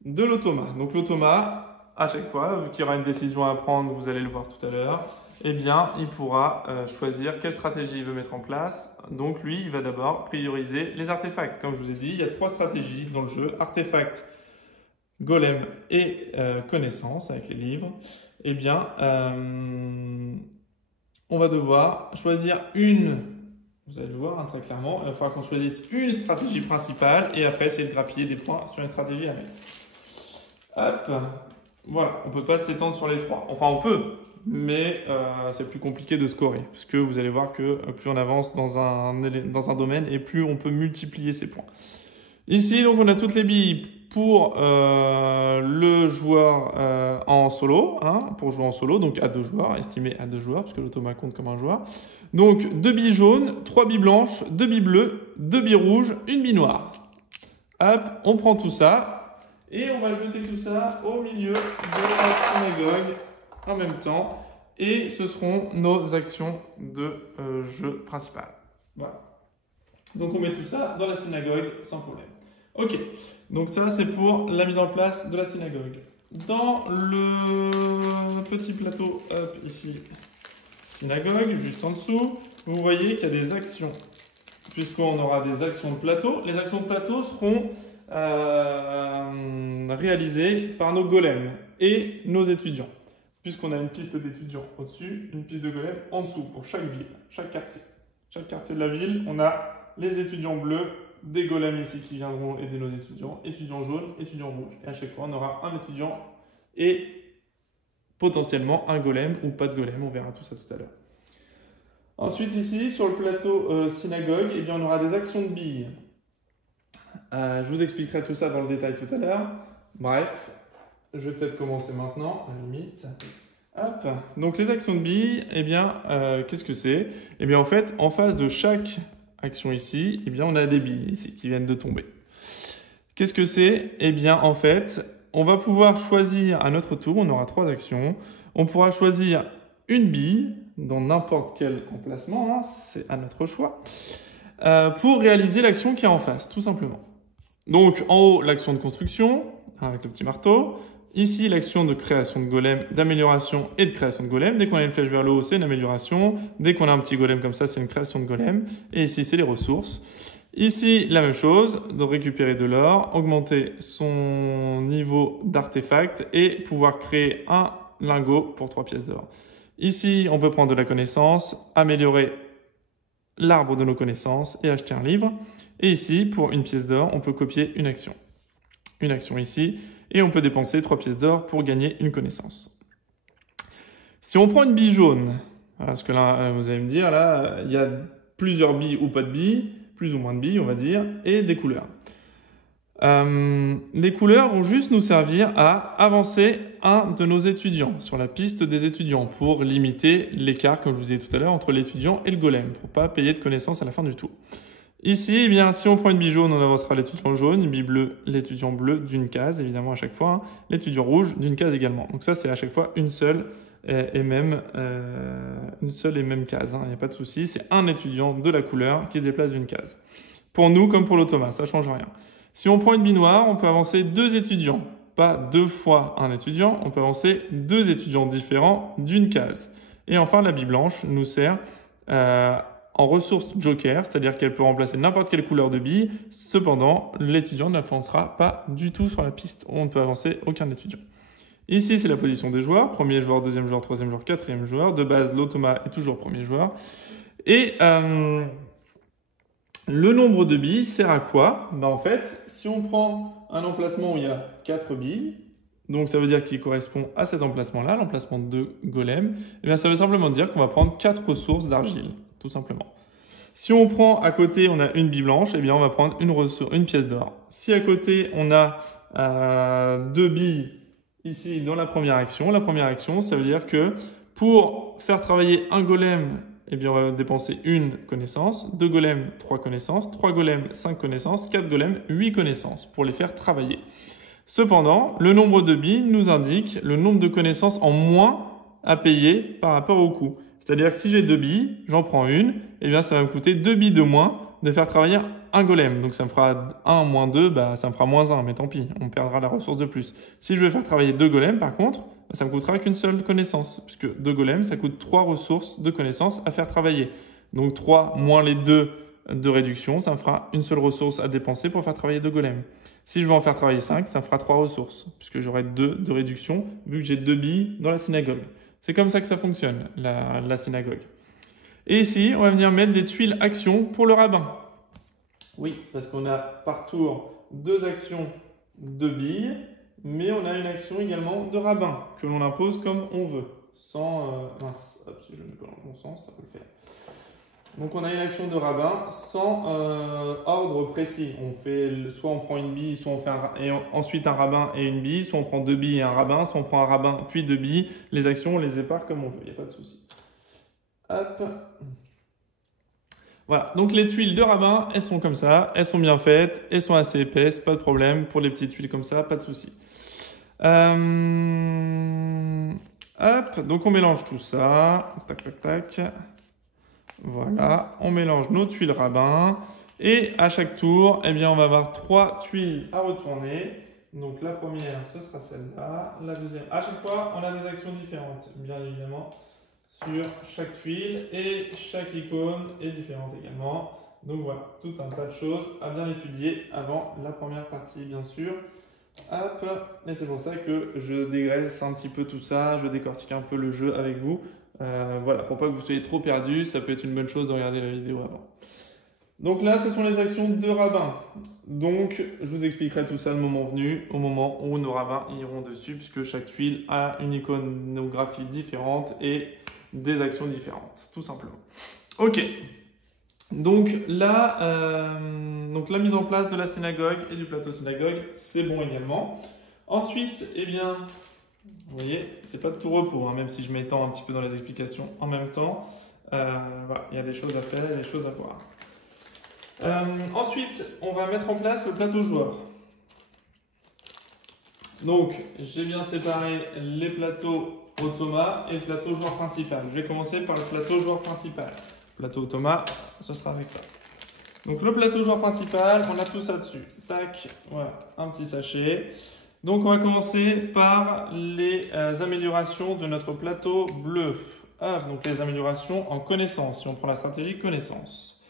de l'automa. Donc l'automa, à chaque fois, vu qu'il y aura une décision à prendre, vous allez le voir tout à l'heure, eh bien, il pourra choisir quelle stratégie il veut mettre en place. Donc lui, il va d'abord prioriser les artefacts. Comme je vous ai dit, il y a 3 stratégies dans le jeu, artefacts, golem et connaissance avec les livres. Eh bien, on va devoir choisir une, vous allez le voir hein, très clairement, il va falloir qu'on choisisse une stratégie principale et après essayer de grappiller des points sur une stratégie à mettre. Hop, voilà, on ne peut pas s'étendre sur les 3. Enfin, on peut, mais c'est plus compliqué de scorer, parce que vous allez voir que plus on avance dans un domaine et plus on peut multiplier ces points. Ici, donc, on a toutes les billes pour le joueur en solo, hein, pour jouer en solo, donc à 2 joueurs, estimé à 2 joueurs, parce que l'automa compte comme un joueur. Donc 2 billes jaunes, 3 billes blanches, 2 billes bleues, 2 billes rouges, 1 bille noire. Hop, on prend tout ça et on va jeter tout ça au milieu de la synagogue en même temps. Et ce seront nos actions de jeu principales. Voilà. Donc on met tout ça dans la synagogue sans problème. Ok, donc ça c'est pour la mise en place de la synagogue. Dans le petit plateau, hop, ici, synagogue, juste en dessous, vous voyez qu'il y a des actions. Puisqu'on aura des actions de plateau, les actions de plateau seront réalisées par nos golems et nos étudiants. Puisqu'on a une piste d'étudiants au-dessus, une piste de golems en dessous pour chaque ville, chaque quartier. Chaque quartier de la ville, on a les étudiants bleus, des golems ici qui viendront aider nos étudiants jaunes, étudiants rouges. Et à chaque fois, on aura un étudiant et potentiellement un golem ou pas de golem. On verra tout ça tout à l'heure. Ensuite, ici, sur le plateau synagogue, eh bien, on aura des actions de billes. Je vous expliquerai tout ça dans le détail tout à l'heure. Bref, je vais peut-être commencer maintenant, à la limite. Hop. Donc, les actions de billes, eh bien, qu'est-ce que c'est? Eh bien, en fait, en face de chaque action ici, eh bien, on a des billes ici qui viennent de tomber. Qu'est-ce que c'est? Eh bien, en fait, on va pouvoir choisir à notre tour, on aura 3 actions. On pourra choisir une bille dans n'importe quel emplacement, hein, c'est à notre choix, pour réaliser l'action qui est en face, tout simplement. Donc, en haut, l'action de construction, avec le petit marteau. Ici, l'action de création de golem, d'amélioration et de création de golem. Dès qu'on a une flèche vers le haut, c'est une amélioration. Dès qu'on a un petit golem comme ça, c'est une création de golem. Et ici, c'est les ressources. Ici, la même chose, de récupérer de l'or, augmenter son niveau d'artefact et pouvoir créer un lingot pour 3 pièces d'or. Ici, on peut prendre de la connaissance, améliorer l'arbre de nos connaissances et acheter un livre. Et ici, pour une pièce d'or, on peut copier une action. Une action ici, et on peut dépenser 3 pièces d'or pour gagner une connaissance. Si on prend une bille jaune, parce que là, vous allez me dire, là, il y a plusieurs billes ou pas de billes, plus ou moins de billes, on va dire, et des couleurs. Les couleurs vont juste nous servir à avancer un de nos étudiants sur la piste des étudiants pour limiter l'écart, comme je vous disais tout à l'heure, entre l'étudiant et le golem, pour pas payer de connaissances à la fin du tour. Ici, eh bien, si on prend une bille jaune, on avancera l'étudiant jaune, une bille bleue, l'étudiant bleu d'une case, évidemment à chaque fois, hein, l'étudiant rouge d'une case également. Donc ça, c'est à chaque fois une seule et même case, hein, il n'y a pas de souci, c'est un étudiant de la couleur qui se déplace d'une case. Pour nous comme pour l'automa, ça ne change rien. Si on prend une bille noire, on peut avancer 2 étudiants, pas 2 fois un étudiant, on peut avancer 2 étudiants différents d'une case. Et enfin, la bille blanche nous sert en ressource joker, c'est-à-dire qu'elle peut remplacer n'importe quelle couleur de bille. Cependant, l'étudiant n'avancera pas du tout sur la piste. On ne peut avancer aucun étudiant. Ici, c'est la position des joueurs. Premier joueur, deuxième joueur, troisième joueur, quatrième joueur. De base, l'automa est toujours premier joueur. Et le nombre de billes sert à quoi? Ben, en fait, si on prend un emplacement où il y a 4 billes, donc ça veut dire qu'il correspond à cet emplacement-là, l'emplacement de golem, et bien ça veut simplement dire qu'on va prendre 4 ressources d'argile, tout simplement. Si on prend à côté, on a une bille blanche, et bien on va prendre une pièce d'or. Si à côté, on a 2 billes ici dans la première action, ça veut dire que pour faire travailler un golem, eh bien, on va dépenser une connaissance, 2 golems, 3 connaissances, 3 golems, 5 connaissances, 4 golems, 8 connaissances pour les faire travailler. Cependant, le nombre de billes nous indique le nombre de connaissances en moins à payer par rapport au coût. C'est-à-dire que si j'ai 2 billes, j'en prends une, eh bien, ça va me coûter 2 billes de moins de faire travailler un golem. Donc ça me fera 1 moins 2, bah, ça me fera moins 1, mais tant pis, on perdra la ressource de plus. Si je veux faire travailler 2 golems, par contre, ça me coûtera qu'une seule connaissance, puisque 2 golems, ça coûte 3 ressources de connaissances à faire travailler. Donc 3 moins les 2 de réduction, ça me fera une seule ressource à dépenser pour faire travailler 2 golems. Si je veux en faire travailler 5, ça me fera 3 ressources, puisque j'aurai 2 de réduction, vu que j'ai 2 billes dans la synagogue. C'est comme ça que ça fonctionne, la synagogue. Et ici, on va venir mettre des tuiles actions pour le rabbin. Oui, parce qu'on a par tour 2 actions de billes, mais on a une action également de rabbin, que l'on impose comme on veut. Sans... mince, hop, si je mets pas dans le bon sens, ça peut le faire. Donc on a une action de rabbin sans ordre précis. Soit on prend une bille, soit on fait ensuite un rabbin et une bille, soit on prend 2 billes et un rabbin, soit on prend un rabbin puis 2 billes. Les actions, on les épare comme on veut, il n'y a pas de souci. Hop. Voilà, donc les tuiles de rabbin, elles sont comme ça, elles sont bien faites, elles sont assez épaisses, pas de problème. Pour les petites tuiles comme ça, pas de souci. Hop, donc on mélange tout ça. Tac, tac, tac. Voilà, on mélange nos tuiles rabbin. Et à chaque tour, eh bien, on va avoir 3 tuiles à retourner. Donc la première, ce sera celle-là. La deuxième, à chaque fois, on a des actions différentes, bien évidemment, sur chaque tuile. Et chaque icône est différente également. Donc voilà, tout un tas de choses à bien étudier avant la première partie, bien sûr. Hop, et c'est pour ça que je dégraisse un petit peu tout ça, je décortique un peu le jeu avec vous. Voilà, pour pas que vous soyez trop perdus, ça peut être une bonne chose de regarder la vidéo avant. Donc là, ce sont les actions de rabbin. Donc, je vous expliquerai tout ça le moment venu, au moment où nos rabbins iront dessus, puisque chaque tuile a une iconographie différente et des actions différentes, tout simplement. Ok. Donc là, la mise en place de la synagogue et du plateau synagogue, c'est bon également. Ensuite, eh bien, vous voyez, c'est pas de tout repos, hein, même si je m'étends un petit peu dans les explications en même temps. Voilà, il y a des choses à faire, des choses à voir. Ensuite, on va mettre en place le plateau joueur. Donc, j'ai bien séparé les plateaux automa et le plateau joueur principal. Je vais commencer par le plateau joueur principal. Plateau automa, ce sera avec ça. Donc le plateau joueur principal, on a tout ça dessus. Tac, voilà, un petit sachet. Donc on va commencer par les améliorations de notre plateau bleu. Ah, donc les améliorations en connaissance, si on prend la stratégie connaissance.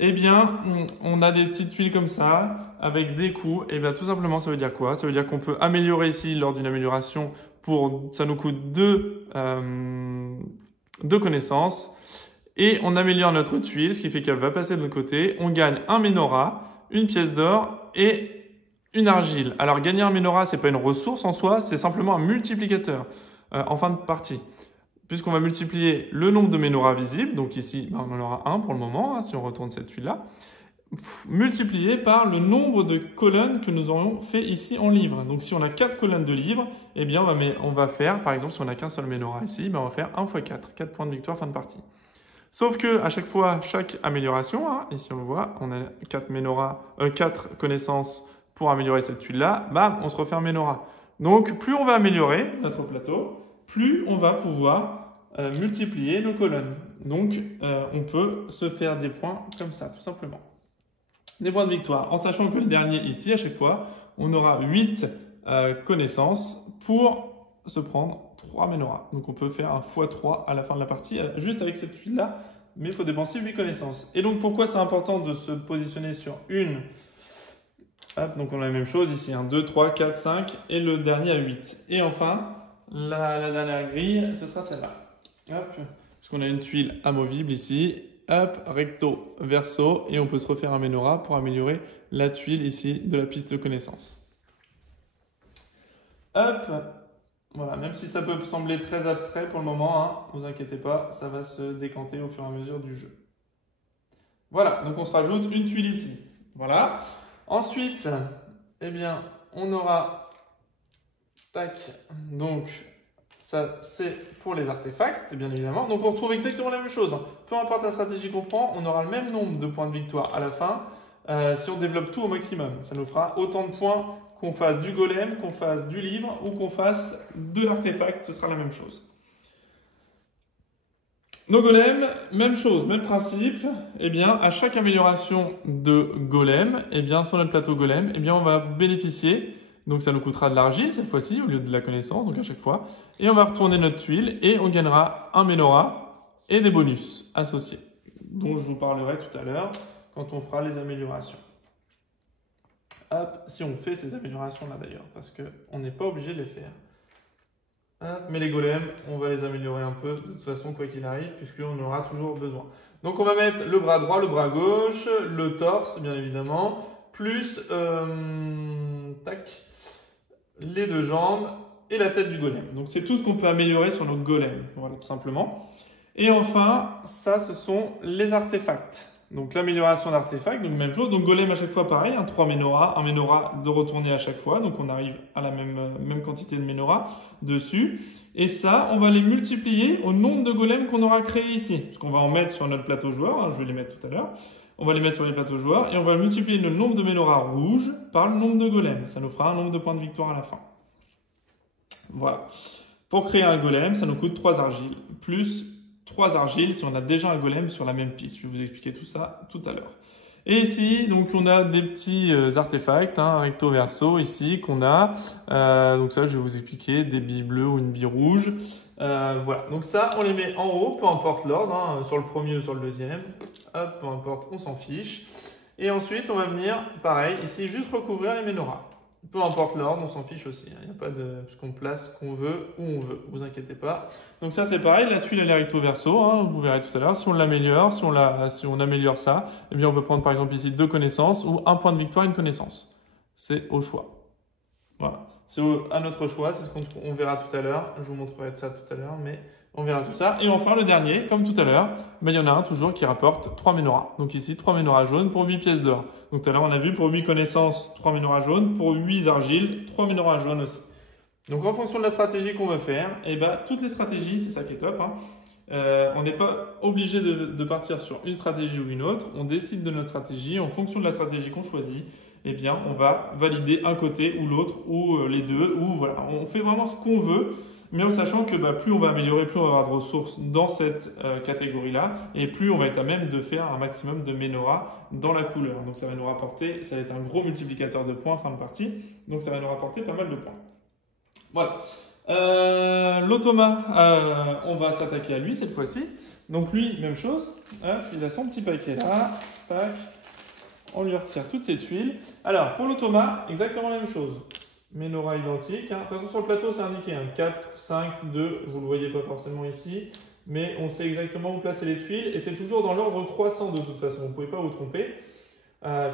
Eh bien, on a des petites tuiles comme ça, avec des coups. Et bien, tout simplement, ça veut dire quoi? Ça veut dire qu'on peut améliorer ici lors d'une amélioration. Ça nous coûte deux connaissances. Et on améliore notre tuile, ce qui fait qu'elle va passer de l'autre côté. On gagne un Ménora, une pièce d'or et une argile. Alors, gagner un Ménora, c'est pas une ressource en soi, c'est simplement un multiplicateur en fin de partie. Puisqu'on va multiplier le nombre de Ménoras visibles, donc ici, on en aura un pour le moment, hein, si on retourne cette tuile-là, multiplié par le nombre de colonnes que nous aurions fait ici en livres. Donc si on a 4 colonnes de livres, eh bien on va faire, par exemple, si on n'a qu'un seul Ménora ici, on va faire 1 x 4, 4 points de victoire fin de partie. Sauf que à chaque fois, chaque amélioration, hein, ici on le voit, on a 4 connaissances pour améliorer cette tuile-là, on se refait un Ménora. Donc plus on va améliorer notre plateau, plus on va pouvoir multiplier nos colonnes. Donc on peut se faire des points comme ça, tout simplement. Des points de victoire, en sachant que le dernier ici, à chaque fois, on aura 8 connaissances pour se prendre 3 Ménoras. Donc on peut faire un x3 à la fin de la partie, juste avec cette tuile-là, mais il faut dépenser 8 connaissances. Et donc pourquoi c'est important de se positionner sur une? Hop, donc on a la même chose ici, 1, 2, 3, 4, 5, et le dernier à 8. Et enfin, la dernière grille, ce sera celle-là. Hop, puisqu'on a une tuile amovible ici. Hop, recto, verso, et on peut se refaire un Ménora pour améliorer la tuile ici de la piste de connaissance. Hop, voilà, même si ça peut sembler très abstrait pour le moment, hein, ne vous inquiétez pas, ça va se décanter au fur et à mesure du jeu. Voilà, donc on se rajoute une tuile ici. Voilà. Ensuite, eh bien, on aura, tac, donc ça c'est pour les artefacts, bien évidemment. Donc on retrouve exactement la même chose. Peu importe la stratégie qu'on prend, on aura le même nombre de points de victoire à la fin si on développe tout au maximum. Ça nous fera autant de points qu'on fasse du golem, qu'on fasse du livre ou qu'on fasse de l'artefact, ce sera la même chose. Nos golems, même chose, même principe. Eh bien, à chaque amélioration de golem, eh bien, sur notre plateau golem, eh bien, on va bénéficier. Donc, ça nous coûtera de l'argile cette fois-ci au lieu de la connaissance, donc à chaque fois. Et on va retourner notre tuile et on gagnera un Ménora et des bonus associés, dont je vous parlerai tout à l'heure quand on fera les améliorations. Hop, si on fait ces améliorations-là d'ailleurs, parce qu'on n'est pas obligé de les faire. Mais les golems, on va les améliorer un peu de toute façon quoi qu'il arrive puisqu'on en aura toujours besoin. Donc on va mettre le bras droit, le bras gauche, le torse bien évidemment, plus tac, les deux jambes et la tête du golem. Donc c'est tout ce qu'on peut améliorer sur notre golem, voilà tout simplement. Et enfin, ça ce sont les artefacts. Donc l'amélioration d'artefacts, donc même chose. Donc golem à chaque fois pareil, 3 Ménoras, un Ménora de retourner à chaque fois. Donc on arrive à la même quantité de Ménoras dessus. Et ça, on va les multiplier au nombre de golems qu'on aura créé ici. Parce qu'on va en mettre sur notre plateau joueur, hein, je vais les mettre tout à l'heure. On va les mettre sur les plateaux joueurs et on va multiplier le nombre de Ménoras rouges par le nombre de golems. Ça nous fera un nombre de points de victoire à la fin. Voilà. Pour créer un golem, ça nous coûte 3 argiles, plus 3 argiles si on a déjà un golem sur la même piste. Je vais vous expliquer tout ça tout à l'heure. Et ici, donc on a des petits artefacts, hein, recto verso ici qu'on a. Donc ça, je vais vous expliquer des billes bleues ou une bille rouge. Voilà. Donc ça, on les met en haut, peu importe l'ordre, hein, sur le premier ou sur le deuxième. Hop, peu importe, on s'en fiche. Et ensuite, on va venir, pareil, ici, juste recouvrir les Ménoras. Peu importe l'ordre, on s'en fiche aussi. Il n'y a pas de... Parce qu'on place ce qu'on veut, où on veut. Vous inquiétez pas. Donc ça, c'est pareil. La tuile, elle est recto verso. Hein, vous verrez tout à l'heure. Si on l'améliore, si on améliore ça, eh bien, on peut prendre par exemple ici 2 connaissances ou un point de victoire, une connaissance. C'est au choix. Voilà. C'est à notre choix. C'est ce qu'on verra tout à l'heure. Je vous montrerai ça tout à l'heure, mais on verra tout ça. Et enfin, le dernier, comme tout à l'heure, il y en a un toujours qui rapporte 3 Ménoras. Donc ici, 3 Ménoras jaunes pour 8 pièces d'or. Donc tout à l'heure, on a vu pour 8 connaissances, 3 Ménoras jaunes. Pour 8 argiles, 3 Ménoras jaunes aussi. Donc en fonction de la stratégie qu'on veut faire, et toutes les stratégies, c'est ça qui est top. Hein. On n'est pas obligé de partir sur une stratégie ou une autre. On décide de notre stratégie. En fonction de la stratégie qu'on choisit, eh bien, on va valider un côté ou l'autre, ou les deux, ou voilà. On fait vraiment ce qu'on veut. Mais en sachant que plus on va améliorer, plus on va avoir de ressources dans cette catégorie-là, et plus on va être à même de faire un maximum de Ménoras dans la couleur. Donc ça va nous rapporter, ça va être un gros multiplicateur de points fin de partie, donc ça va nous rapporter pas mal de points. Voilà. L'automa, on va s'attaquer à lui cette fois-ci. Donc lui, même chose. Hop, il a son petit paquet là. Tac. On lui retire toutes ses tuiles. Alors, pour l'automa, exactement la même chose. Menorah identique. De toute façon, sur le plateau, c'est indiqué 4, 5, 2. Vous ne le voyez pas forcément ici. Mais on sait exactement où placer les tuiles. Et c'est toujours dans l'ordre croissant de toute façon. Vous ne pouvez pas vous tromper.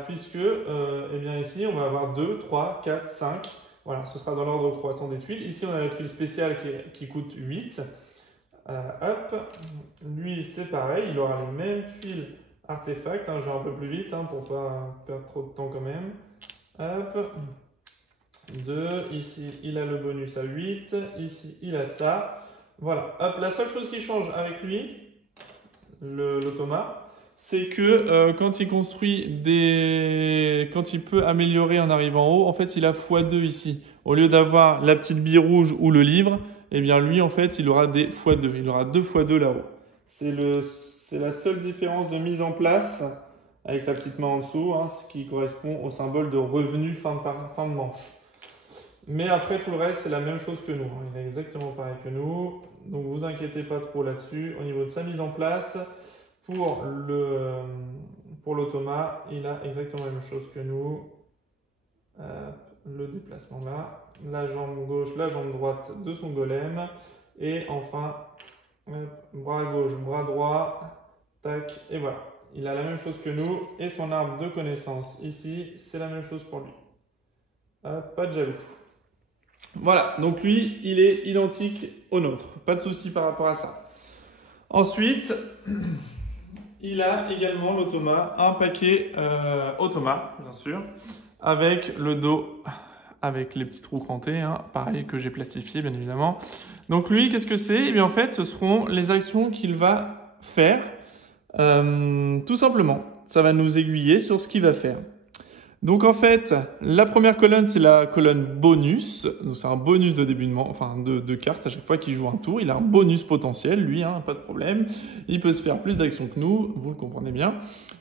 Puisque, eh bien ici, on va avoir 2, 3, 4, 5. Voilà, ce sera dans l'ordre croissant des tuiles. Ici, on a la tuile spéciale qui coûte 8. Hop. Lui, c'est pareil. Il aura les mêmes tuiles artefacts. Je vais un peu plus vite pour pas perdre trop de temps quand même. Hop. 2. Ici, il a le bonus à 8. Ici, il a ça. Voilà. Hop. La seule chose qui change avec lui, l'automa, c'est que quand il construit quand il peut améliorer en arrivant en haut, en fait, il a x2 ici. Au lieu d'avoir la petite bille rouge ou le livre, eh bien, lui, en fait, il aura des x2. Il aura 2 x2 là-haut. C'est la seule différence de mise en place avec la petite main en dessous, ce qui correspond au symbole de revenu fin de manche. Mais après, tout le reste, c'est la même chose que nous. Il est exactement pareil que nous. Donc, vous inquiétez pas trop là-dessus. Au niveau de sa mise en place, pour l'automa, il a exactement la même chose que nous. Le déplacement là. La jambe gauche, la jambe droite de son golem. Et enfin, bras gauche, bras droit. Tac, et voilà. Il a la même chose que nous. Et son arbre de connaissance ici, c'est la même chose pour lui. Pas de jaloux. Voilà, donc lui, il est identique au nôtre. Pas de souci par rapport à ça. Ensuite, il a également l'automa, un paquet automa, bien sûr, avec le dos, avec les petits trous crantés, pareil que j'ai plastifié, bien évidemment. Donc lui, qu'est-ce que c'est? Eh bien, en fait, ce seront les actions qu'il va faire, tout simplement. Ça va nous aiguiller sur ce qu'il va faire. Donc en fait, la première colonne, c'est la colonne bonus. Donc c'est un bonus de début de carte à chaque fois qu'il joue un tour. Il a un bonus potentiel, lui, pas de problème. Il peut se faire plus d'actions que nous, vous le comprenez bien.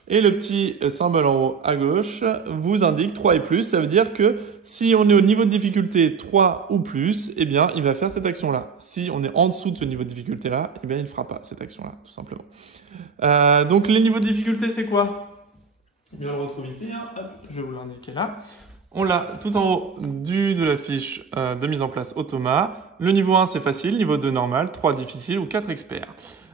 Et le petit symbole en haut à gauche vous indique 3 et plus. Ça veut dire que si on est au niveau de difficulté 3 ou plus, eh bien, il va faire cette action-là. Si on est en dessous de ce niveau de difficulté-là, eh bien, il ne fera pas cette action-là, tout simplement. Donc les niveaux de difficulté, c'est quoi? Je le retrouve ici, hop, je vais vous l'indiquer là. On l'a tout en haut de la fiche de mise en place automa. Le niveau 1, c'est facile, niveau 2, normal, 3, difficile ou 4, expert.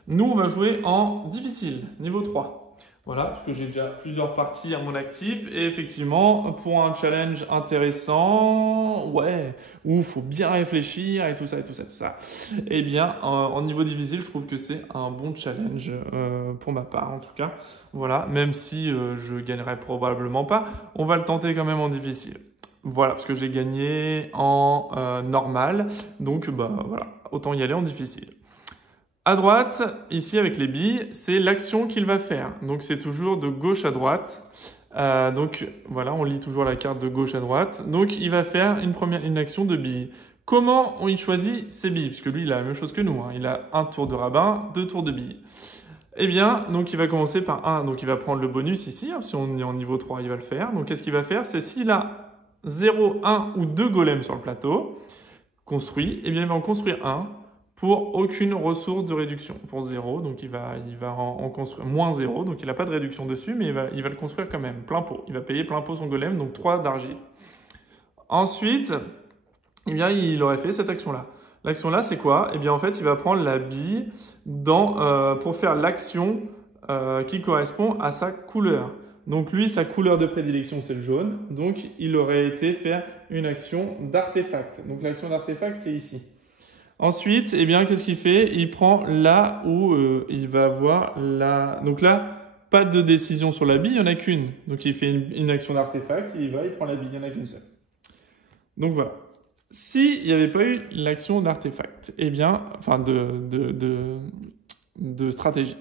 Nous, on va jouer en difficile, niveau 3. Voilà, parce que j'ai déjà plusieurs parties à mon actif. Et effectivement, pour un challenge intéressant, ouais, où il faut bien réfléchir et tout ça, eh bien, en niveau difficile, je trouve que c'est un bon challenge pour ma part, en tout cas. Voilà, même si je gagnerai probablement pas, on va le tenter quand même en difficile. Voilà, parce que j'ai gagné en normal. Donc, voilà, autant y aller en difficile. À droite, ici avec les billes, c'est l'action qu'il va faire. Donc c'est toujours de gauche à droite. Donc voilà, on lit toujours la carte de gauche à droite. Donc il va faire une action de billes. Comment il choisit ses billes? Parce que lui, il a la même chose que nous. Il a un tour de rabbin, 2 tours de billes. Eh bien, donc il va commencer par 1. Donc il va prendre le bonus ici. Si on est en niveau 3, il va le faire. Donc qu'est-ce qu'il va faire? C'est s'il a 0, 1 ou 2 golems sur le plateau construit, eh bien il va en construire un pour aucune ressource de réduction, pour 0, donc il va en construire moins 0, donc il n'a pas de réduction dessus, mais il va le construire quand même, plein pot. Il va payer plein pot son golem, donc 3 d'argile. Ensuite, eh bien, il aurait fait cette action-là. L'action-là, c'est quoi? Eh bien, en fait, il va prendre la bille pour faire l'action qui correspond à sa couleur. Donc lui, sa couleur de prédilection, c'est le jaune, donc il aurait été faire une action d'artefact. Donc l'action d'artefact, c'est ici. Ensuite, eh bien, qu'est-ce qu'il fait? Il prend là où il va avoir la... Donc là, pas de décision sur la bille, il n'y en a qu'une. Donc il fait une action d'artefact, il prend la bille, il n'y en a qu'une seule. Donc voilà. S'il n'y avait pas eu l'action d'artefact, eh bien, enfin de stratégie,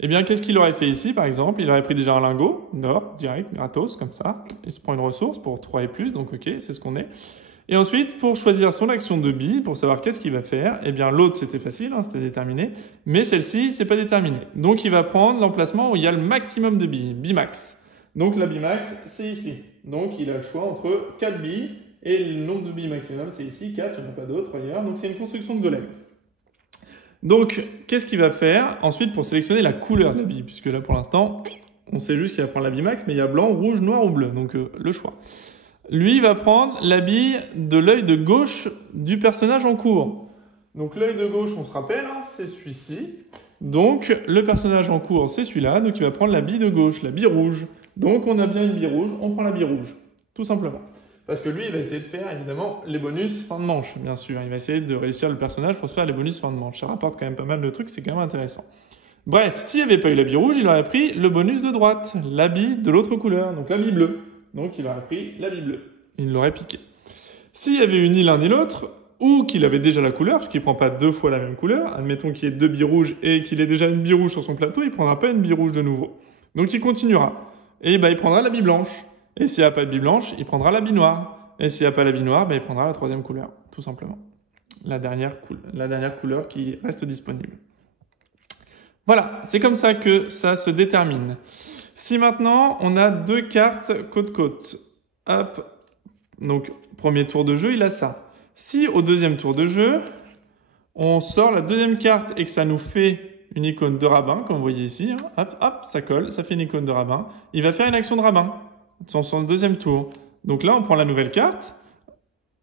eh bien, qu'est-ce qu'il aurait fait ici, par exemple? Il aurait pris déjà un lingot d'or, direct, gratos, comme ça. Il se prend une ressource pour 3 et plus, donc ok, c'est ce qu'on est. Et ensuite, pour choisir son action de bille, pour savoir qu'est-ce qu'il va faire, eh bien l'autre c'était facile, c'était déterminé, mais celle-ci c'est pas déterminé. Donc il va prendre l'emplacement où il y a le maximum de billes, bimax. Donc la bimax c'est ici. Donc il a le choix entre 4 billes Et le nombre de billes maximum, c'est ici, 4, il n'y en a pas d'autres ailleurs. Donc c'est une construction de golem. Donc, qu'est-ce qu'il va faire ensuite pour sélectionner la couleur de la bille? Puisque là, pour l'instant, on sait juste qu'il va prendre la bille max, mais il y a blanc, rouge, noir ou bleu. Donc, le choix. Lui, il va prendre la bille de l'œil de gauche du personnage en cours. Donc, l'œil de gauche, on se rappelle, hein, c'est celui-ci. Donc, le personnage en cours, c'est celui-là. Donc, il va prendre la bille de gauche, la bille rouge. Donc, on a bien une bille rouge, on prend la bille rouge. Tout simplement. Parce que lui, il va essayer de faire, évidemment, les bonus fin de manche, bien sûr. Il va essayer de réussir le personnage pour se faire les bonus fin de manche. Ça rapporte quand même pas mal de trucs, c'est quand même intéressant. Bref, s'il n'y avait pas eu la bille rouge, il aurait pris le bonus de droite, la bille de l'autre couleur, donc la bille bleue. Donc, il aurait pris la bille bleue. Il l'aurait piqué. S'il y avait eu ni l'un ni l'autre, ou qu'il avait déjà la couleur, parce qu'il ne prend pas deux fois la même couleur, admettons qu'il y ait deux billes rouges et qu'il ait déjà une bille rouge sur son plateau, il ne prendra pas une bille rouge de nouveau. Donc, il continuera. Et il prendra la bille blanche. Et s'il n'y a pas de bille blanche, il prendra la bille noire. Et s'il n'y a pas la bille noire, il prendra la troisième couleur, tout simplement. La dernière couleur qui reste disponible. Voilà, c'est comme ça que ça se détermine. Si maintenant, on a deux cartes côte-côte, hop, donc premier tour de jeu, il a ça. Si au deuxième tour de jeu, on sort la deuxième carte et que ça nous fait une icône de rabbin, comme vous voyez ici, hein, hop, hop, ça colle, ça fait une icône de rabbin, il va faire une action de rabbin sur son deuxième tour. Donc là, on prend la nouvelle carte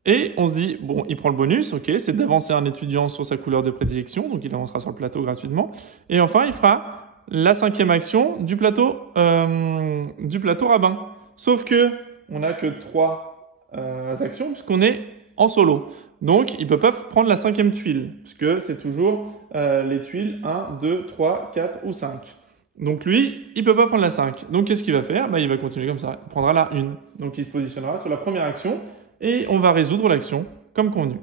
et on se dit, bon, il prend le bonus, ok, c'est d'avancer un étudiant sur sa couleur de prédilection, donc il avancera sur le plateau gratuitement. Et enfin, il fera la cinquième action du plateau rabbin. Sauf que on n'a que 3 actions puisqu'on est en solo. Donc, il ne peut pas prendre la cinquième tuile, puisque c'est toujours les tuiles 1, 2, 3, 4 ou 5. Donc lui, il ne peut pas prendre la 5. Donc qu'est-ce qu'il va faire? Il va continuer comme ça. Il prendra la 1. Donc il se positionnera sur la première action et on va résoudre l'action comme convenu.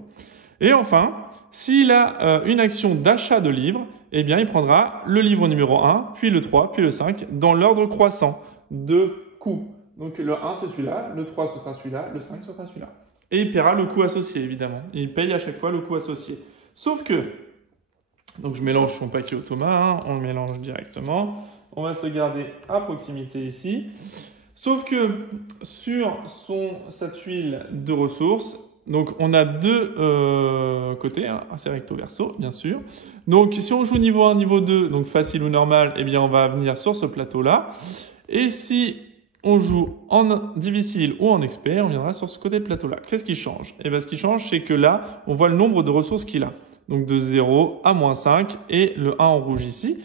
Et enfin, s'il a une action d'achat de livres, eh bien il prendra le livre numéro 1, puis le 3, puis le 5, dans l'ordre croissant de coût. Donc le 1 c'est celui-là, le 3 ce sera celui-là, le 5 ce sera celui-là. Et il paiera le coût associé évidemment. Il paye à chaque fois le coût associé. Sauf que, donc je mélange son paquet au Thomas, hein, on le mélange directement. On va se le garder à proximité ici. Sauf que sur sa tuile de ressources, donc on a deux côtés, hein, c'est recto verso bien sûr. Donc si on joue niveau 1, niveau 2, donc facile ou normal, eh bien on va venir sur ce plateau-là. Et si on joue en difficile ou en expert, on viendra sur ce côté de plateau-là. Qu'est-ce qui change? Eh bien ce qui change, c'est que là, on voit le nombre de ressources qu'il a. Donc de 0 à moins 5 et le 1 en rouge ici.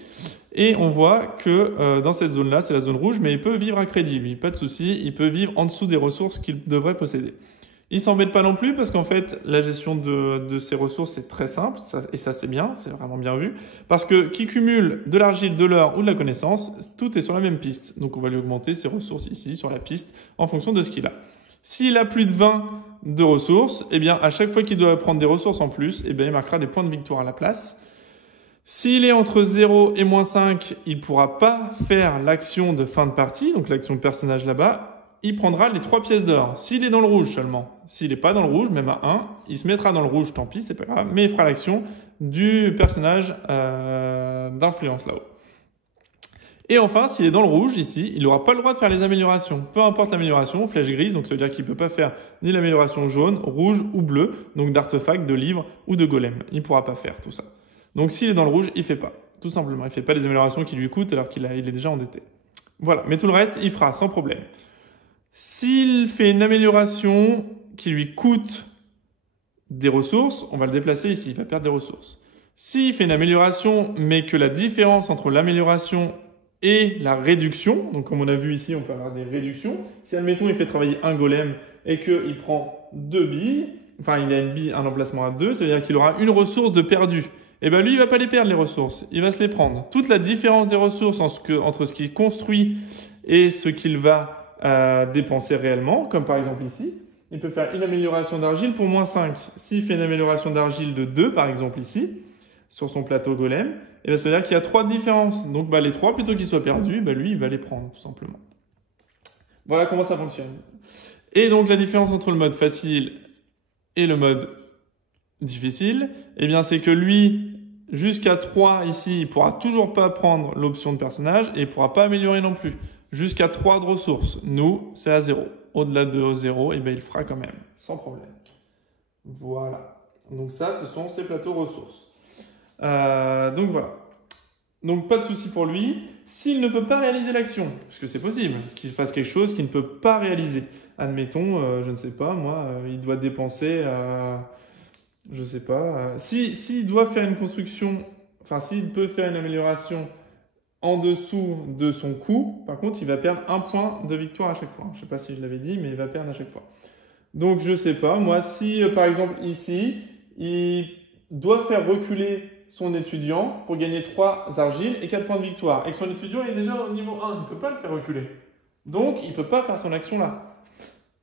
Et on voit que dans cette zone-là, c'est la zone rouge, mais il peut vivre à crédit, lui, pas de souci, il peut vivre en dessous des ressources qu'il devrait posséder. Il s'embête pas non plus parce qu'en fait, la gestion de ses ressources, c'est très simple, et ça c'est bien, c'est vraiment bien vu, parce que qui cumule de l'argile, de l'or ou de la connaissance, tout est sur la même piste. Donc on va lui augmenter ses ressources ici, sur la piste, en fonction de ce qu'il a. S'il a plus de 20 de ressources, eh bien, à chaque fois qu'il doit prendre des ressources en plus, eh bien, il marquera des points de victoire à la place. S'il est entre 0 et moins 5, il ne pourra pas faire l'action de fin de partie, donc l'action personnage là-bas. Il prendra les 3 pièces d'or. S'il est dans le rouge seulement. S'il n'est pas dans le rouge, même à 1, il se mettra dans le rouge, tant pis, c'est pas grave, mais il fera l'action du personnage d'influence là-haut. Et enfin, s'il est dans le rouge, ici, il n'aura pas le droit de faire les améliorations. Peu importe l'amélioration, flèche grise, donc ça veut dire qu'il ne peut pas faire ni l'amélioration jaune, rouge ou bleue, donc d'artefacts, de livres ou de golem. Il ne pourra pas faire tout ça. Donc s'il est dans le rouge, il ne fait pas. Tout simplement, il ne fait pas les améliorations qui lui coûtent alors qu'il est déjà endetté. Voilà, mais tout le reste, il fera sans problème. S'il fait une amélioration qui lui coûte des ressources, on va le déplacer ici, il va perdre des ressources. S'il fait une amélioration, mais que la différence entre l'amélioration et la réduction, donc comme on a vu ici, on peut avoir des réductions. Si admettons il fait travailler un golem et qu'il prend 2 billes, enfin il a une bille, un emplacement à 2, ça veut dire qu'il aura une ressource de perdu. Et bien lui il va pas les perdre les ressources, il va se les prendre. Toute la différence des ressources entre ce qu'il construit et ce qu'il va dépenser réellement, comme par exemple ici, il peut faire une amélioration d'argile pour moins 5. S'il fait une amélioration d'argile de 2 par exemple ici, sur son plateau golem, et bien ça veut dire qu'il y a 3 différences. Donc les 3, plutôt qu'ils soient perdus, lui il va les prendre tout simplement. Voilà comment ça fonctionne. Et donc la différence entre le mode facile et le mode difficile, eh bien c'est que lui, jusqu'à 3 ici, il pourra toujours pas prendre l'option de personnage et il pourra pas améliorer non plus. Jusqu'à 3 de ressources. Nous, c'est à 0. au-delà de 0, et ben, il le fera quand même, sans problème. Voilà. Donc ça, ce sont ces plateaux ressources. Donc voilà. Donc pas de souci pour lui. S'il ne peut pas réaliser l'action, parce que c'est possible qu'il fasse quelque chose qu'il ne peut pas réaliser. Admettons, je ne sais pas, moi, il doit dépenser, je ne sais pas, s'il doit faire une construction, enfin s'il peut faire une amélioration en dessous de son coût, par contre, il va perdre 1 point de victoire à chaque fois. Je ne sais pas si je l'avais dit, mais il va perdre à chaque fois. Donc je ne sais pas, moi, si par exemple ici, il doit faire reculer son étudiant pour gagner 3 argiles et 4 points de victoire. Et que son étudiant est déjà au niveau 1, il ne peut pas le faire reculer. Donc, il ne peut pas faire son action là.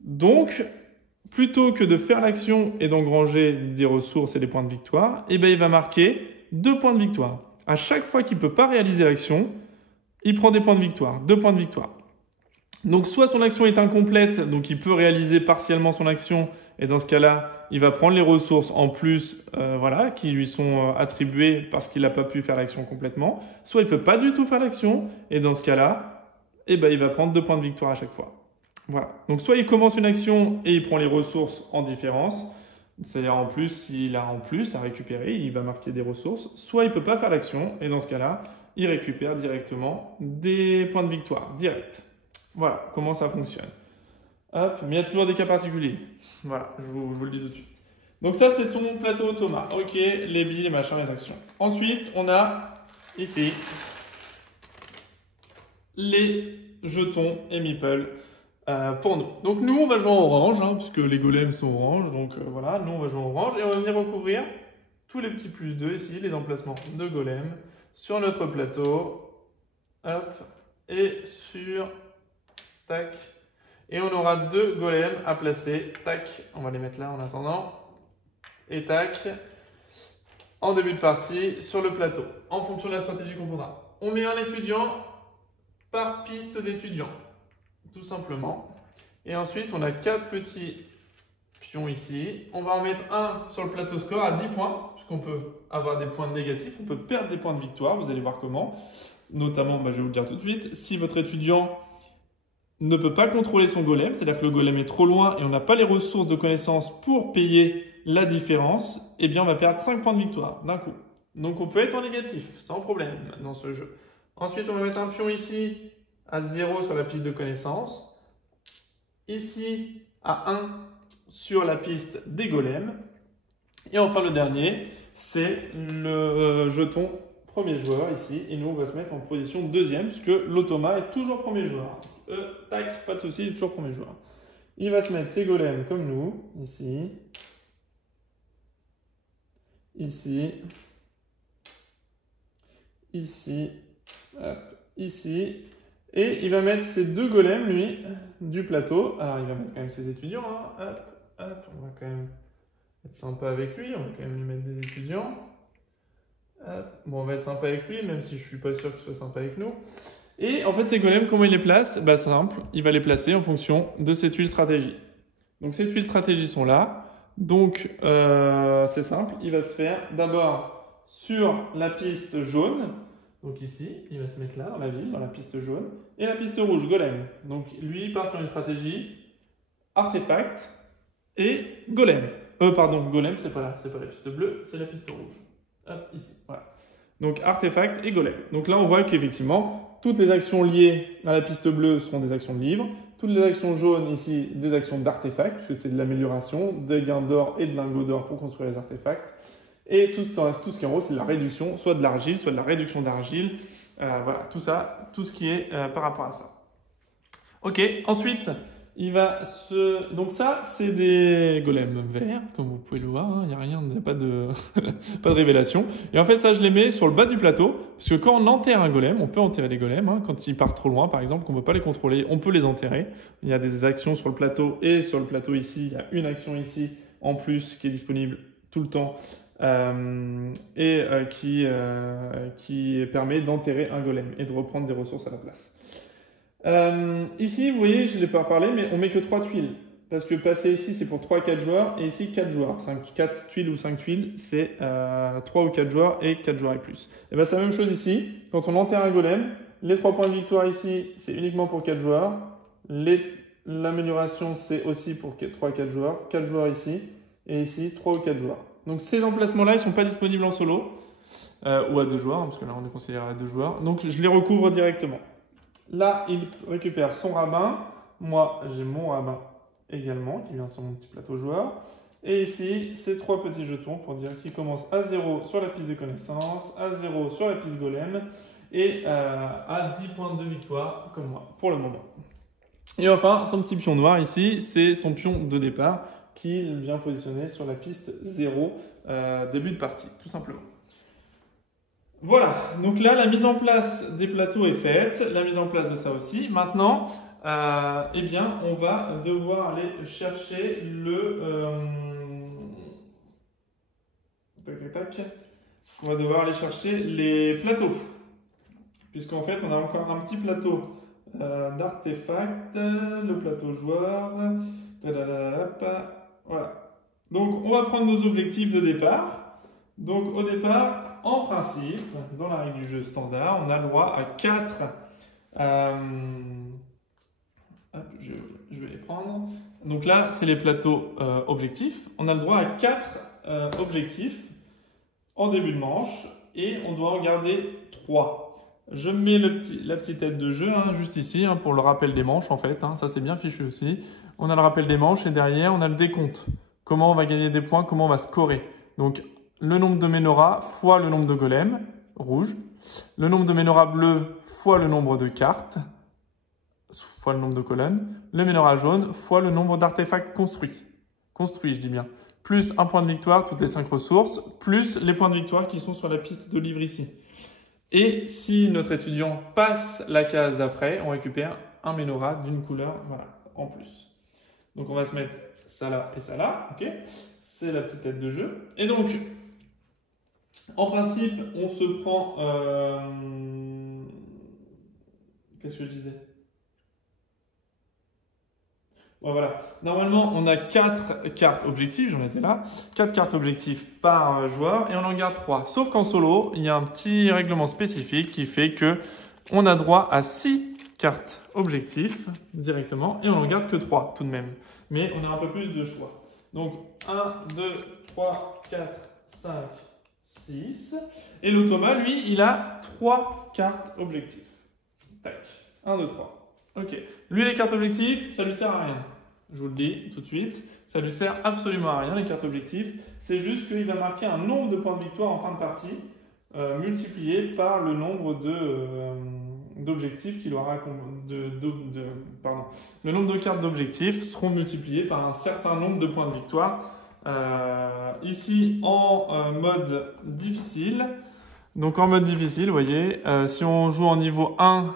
Donc, plutôt que de faire l'action et d'engranger des ressources et des points de victoire, eh ben, il va marquer 2 points de victoire. À chaque fois qu'il ne peut pas réaliser l'action, il prend des points de victoire, 2 points de victoire. Donc, soit son action est incomplète, donc il peut réaliser partiellement son action, et dans ce cas-là, il va prendre les ressources en plus voilà, qui lui sont attribuées parce qu'il n'a pas pu faire l'action complètement. Soit il ne peut pas du tout faire l'action, et dans ce cas-là, eh ben, il va prendre 2 points de victoire à chaque fois. Voilà. Donc soit il commence une action et il prend les ressources en différence, c'est-à-dire en plus, s'il a en plus à récupérer, il va marquer des ressources. Soit il ne peut pas faire l'action, et dans ce cas-là, il récupère directement des points de victoire, direct. Voilà comment ça fonctionne. Hop, mais il y a toujours des cas particuliers. Voilà, je vous le dis tout de suite. Donc ça, c'est son plateau automa. Ok, les billes, les machins, les actions. Ensuite, on a ici les jetons et meeples pour nous. Donc nous, on va jouer en orange, hein, puisque les golems sont orange. Donc voilà, nous, on va jouer en orange. Et on va venir recouvrir tous les petits +2 ici, les emplacements de golems, sur notre plateau. Hop, et sur... Tac. Et on aura 2 golems à placer. Tac. On va les mettre là en attendant. Et tac. En début de partie sur le plateau. En fonction de la stratégie qu'on prendra. On met un étudiant par piste d'étudiant. Tout simplement. Et ensuite, on a 4 petits pions ici. On va en mettre un sur le plateau score à 10 points. Puisqu'on peut avoir des points négatifs. On peut perdre des points de victoire. Vous allez voir comment. Notamment, je vais vous le dire tout de suite. Si votre étudiant ne peut pas contrôler son golem, c'est-à-dire que le golem est trop loin et on n'a pas les ressources de connaissance pour payer la différence, eh bien on va perdre 5 points de victoire d'un coup. Donc on peut être en négatif, sans problème dans ce jeu. Ensuite, on va mettre un pion ici à 0 sur la piste de connaissance. Ici à 1 sur la piste des golems. Et enfin le dernier, c'est le jeton premier joueur ici. Et nous, on va se mettre en position deuxième, puisque l'automa est toujours premier joueur. Tac, pas de souci, il est toujours premier joueur. Il va se mettre ses golems comme nous, ici, ici, ici, hop, ici, et il va mettre ses 2 golems, lui, du plateau. Alors, il va mettre quand même ses étudiants, hein. Hop, hop, on va quand même être sympa avec lui, on va quand même lui mettre des étudiants. Hop. Bon, on va être sympa avec lui, même si je suis pas sûr qu'il soit sympa avec nous. Et en fait, ces golems, comment il les place? Bah, simple, il va les placer en fonction de ces tuiles stratégie. Donc, ces tuiles stratégie sont là. Donc, c'est simple, il va se faire d'abord sur la piste jaune. Donc ici, il va se mettre là, dans la ville, dans la piste jaune. Et la piste rouge, golem. Donc, lui, il part sur une stratégie artefact et golem. Pardon, golem, c'est pas là, c'est pas la piste bleue, c'est la piste rouge. Hop, ici, voilà. Donc, artefact et golem. Donc là, on voit qu'effectivement, toutes les actions liées à la piste bleue seront des actions de livre. Toutes les actions jaunes ici, des actions d'artefacts, puisque c'est de l'amélioration, des gains d'or et de lingots d'or pour construire les artefacts. Et tout ce qui est en haut, c'est de la réduction, soit de l'argile, soit de la réduction d'argile. Voilà, tout ça, tout ce qui est par rapport à ça. Ok, ensuite, il va se... Donc ça, c'est des golems verts, comme vous pouvez le voir, il n'y a rien, il n'y a pas de... pas de révélation. Et en fait, ça, je les mets sur le bas du plateau, parce que quand on enterre un golem, on peut enterrer les golems, hein, quand ils partent trop loin, par exemple, qu'on ne peut pas les contrôler, on peut les enterrer. Il y a des actions sur le plateau, et sur le plateau ici, il y a une action ici, en plus, qui est disponible tout le temps, qui permet d'enterrer un golem et de reprendre des ressources à la place. Ici, vous voyez, je ne l'ai pas parlé, mais on met que 3 tuiles. Parce que passer ici, c'est pour 3 à 4 joueurs, et ici, 4 joueurs. 4 tuiles ou 5 tuiles, c'est 3 ou 4 joueurs et 4 joueurs et plus. Et bien, c'est la même chose ici. Quand on enterre un golem, les 3 points de victoire ici, c'est uniquement pour 4 joueurs. Les l'amélioration, c'est aussi pour 3 à 4 joueurs. 4 joueurs ici, et ici, 3 ou 4 joueurs. Donc ces emplacements-là, ils ne sont pas disponibles en solo, ou à 2 joueurs, hein, parce que là, on est considéré à 2 joueurs. Donc je les recouvre directement. Là, il récupère son rabbin. Moi, j'ai mon rabbin également, qui vient sur mon petit plateau joueur. Et ici, ces 3 petits jetons pour dire qu'il commence à 0 sur la piste de connaissance, à 0 sur la piste golem, et à 10 points de victoire, comme moi, pour le moment. Et enfin, son petit pion noir ici, c'est son pion de départ, qui vient positionner sur la piste 0, début de partie, tout simplement. Voilà, donc là, la mise en place des plateaux est faite, la mise en place de ça aussi. Maintenant, eh bien, on va devoir aller chercher le... On va devoir aller chercher les plateaux. Puisqu'en fait, on a encore un petit plateau d'artefacts, le plateau joueur. Voilà. Donc, on va prendre nos objectifs de départ. Donc, au départ, en principe, dans la règle du jeu standard, on a le droit à 4... je vais les prendre. Donc là, c'est les plateaux objectifs. On a le droit à 4 objectifs en début de manche et on doit en garder 3. Je mets la petite tête de jeu juste ici pour le rappel des manches en fait. Ça, c'est bien fichu aussi. On a le rappel des manches et derrière, on a le décompte. Comment on va gagner des points, comment on va scorer. Donc, le nombre de menorahs fois le nombre de golems, rouge. Le nombre de menorahs bleus fois le nombre de cartes, fois le nombre de colonnes. Le menorah jaune fois le nombre d'artefacts construits. Construits, je dis bien. Plus un point de victoire, toutes les 5 ressources, plus les points de victoire qui sont sur la piste de livre ici. Et si notre étudiant passe la case d'après, on récupère un menorah d'une couleur, voilà, en plus. Donc on va se mettre ça là et ça là, ok? C'est la petite tête de jeu. Et donc, en principe, on se prend... Qu'est-ce que je disais? Ouais, voilà. Normalement, on a 4 cartes objectifs, j'en étais là. 4 cartes objectifs par joueur et on en garde 3. Sauf qu'en solo, il y a un petit règlement spécifique qui fait que on a droit à 6 cartes objectifs directement et on n'en garde que 3 tout de même. Mais on a un peu plus de choix. Donc 1, 2, 3, 4, 5, 6. Et l'automa, lui, il a 3 cartes objectifs. Tac. 1, 2, 3. Ok. Lui, les cartes objectifs, ça lui sert à rien. Je vous le dis tout de suite. Ça lui sert absolument à rien, les cartes objectifs. C'est juste qu'il va marquer un nombre de points de victoire en fin de partie, multiplié par le nombre d'objectifs qu'il aura. Le nombre de cartes d'objectifs seront multipliés par un certain nombre de points de victoire. Ici, en mode difficile. Donc, en mode difficile, vous voyez, si on joue en niveau 1,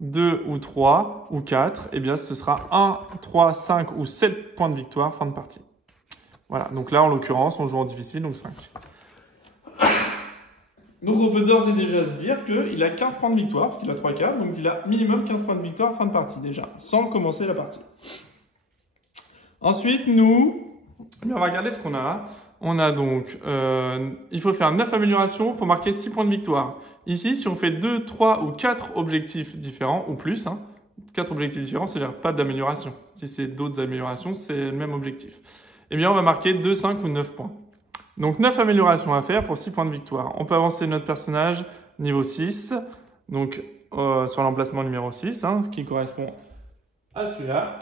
2 ou 3 ou 4, eh bien ce sera 1, 3, 5 ou 7 points de victoire fin de partie. Voilà, donc là en l'occurrence on joue en difficile, donc 5. Donc on peut d'ores et déjà se dire qu'il a 15 points de victoire, parce qu'il a 3 cartes, donc il a minimum 15 points de victoire fin de partie déjà, sans commencer la partie. Ensuite nous, on va regarder ce qu'on a. On a donc, il faut faire 9 améliorations pour marquer 6 points de victoire. Ici, si on fait 2, 3 ou 4 objectifs différents, ou plus, 4 objectifs différents, c'est-à-dire pas d'amélioration. Si c'est d'autres améliorations, c'est le même objectif. Eh bien, on va marquer 2, 5 ou 9 points. Donc, 9 améliorations à faire pour 6 points de victoire. On peut avancer notre personnage niveau 6, donc sur l'emplacement numéro 6, ce qui correspond à celui-là.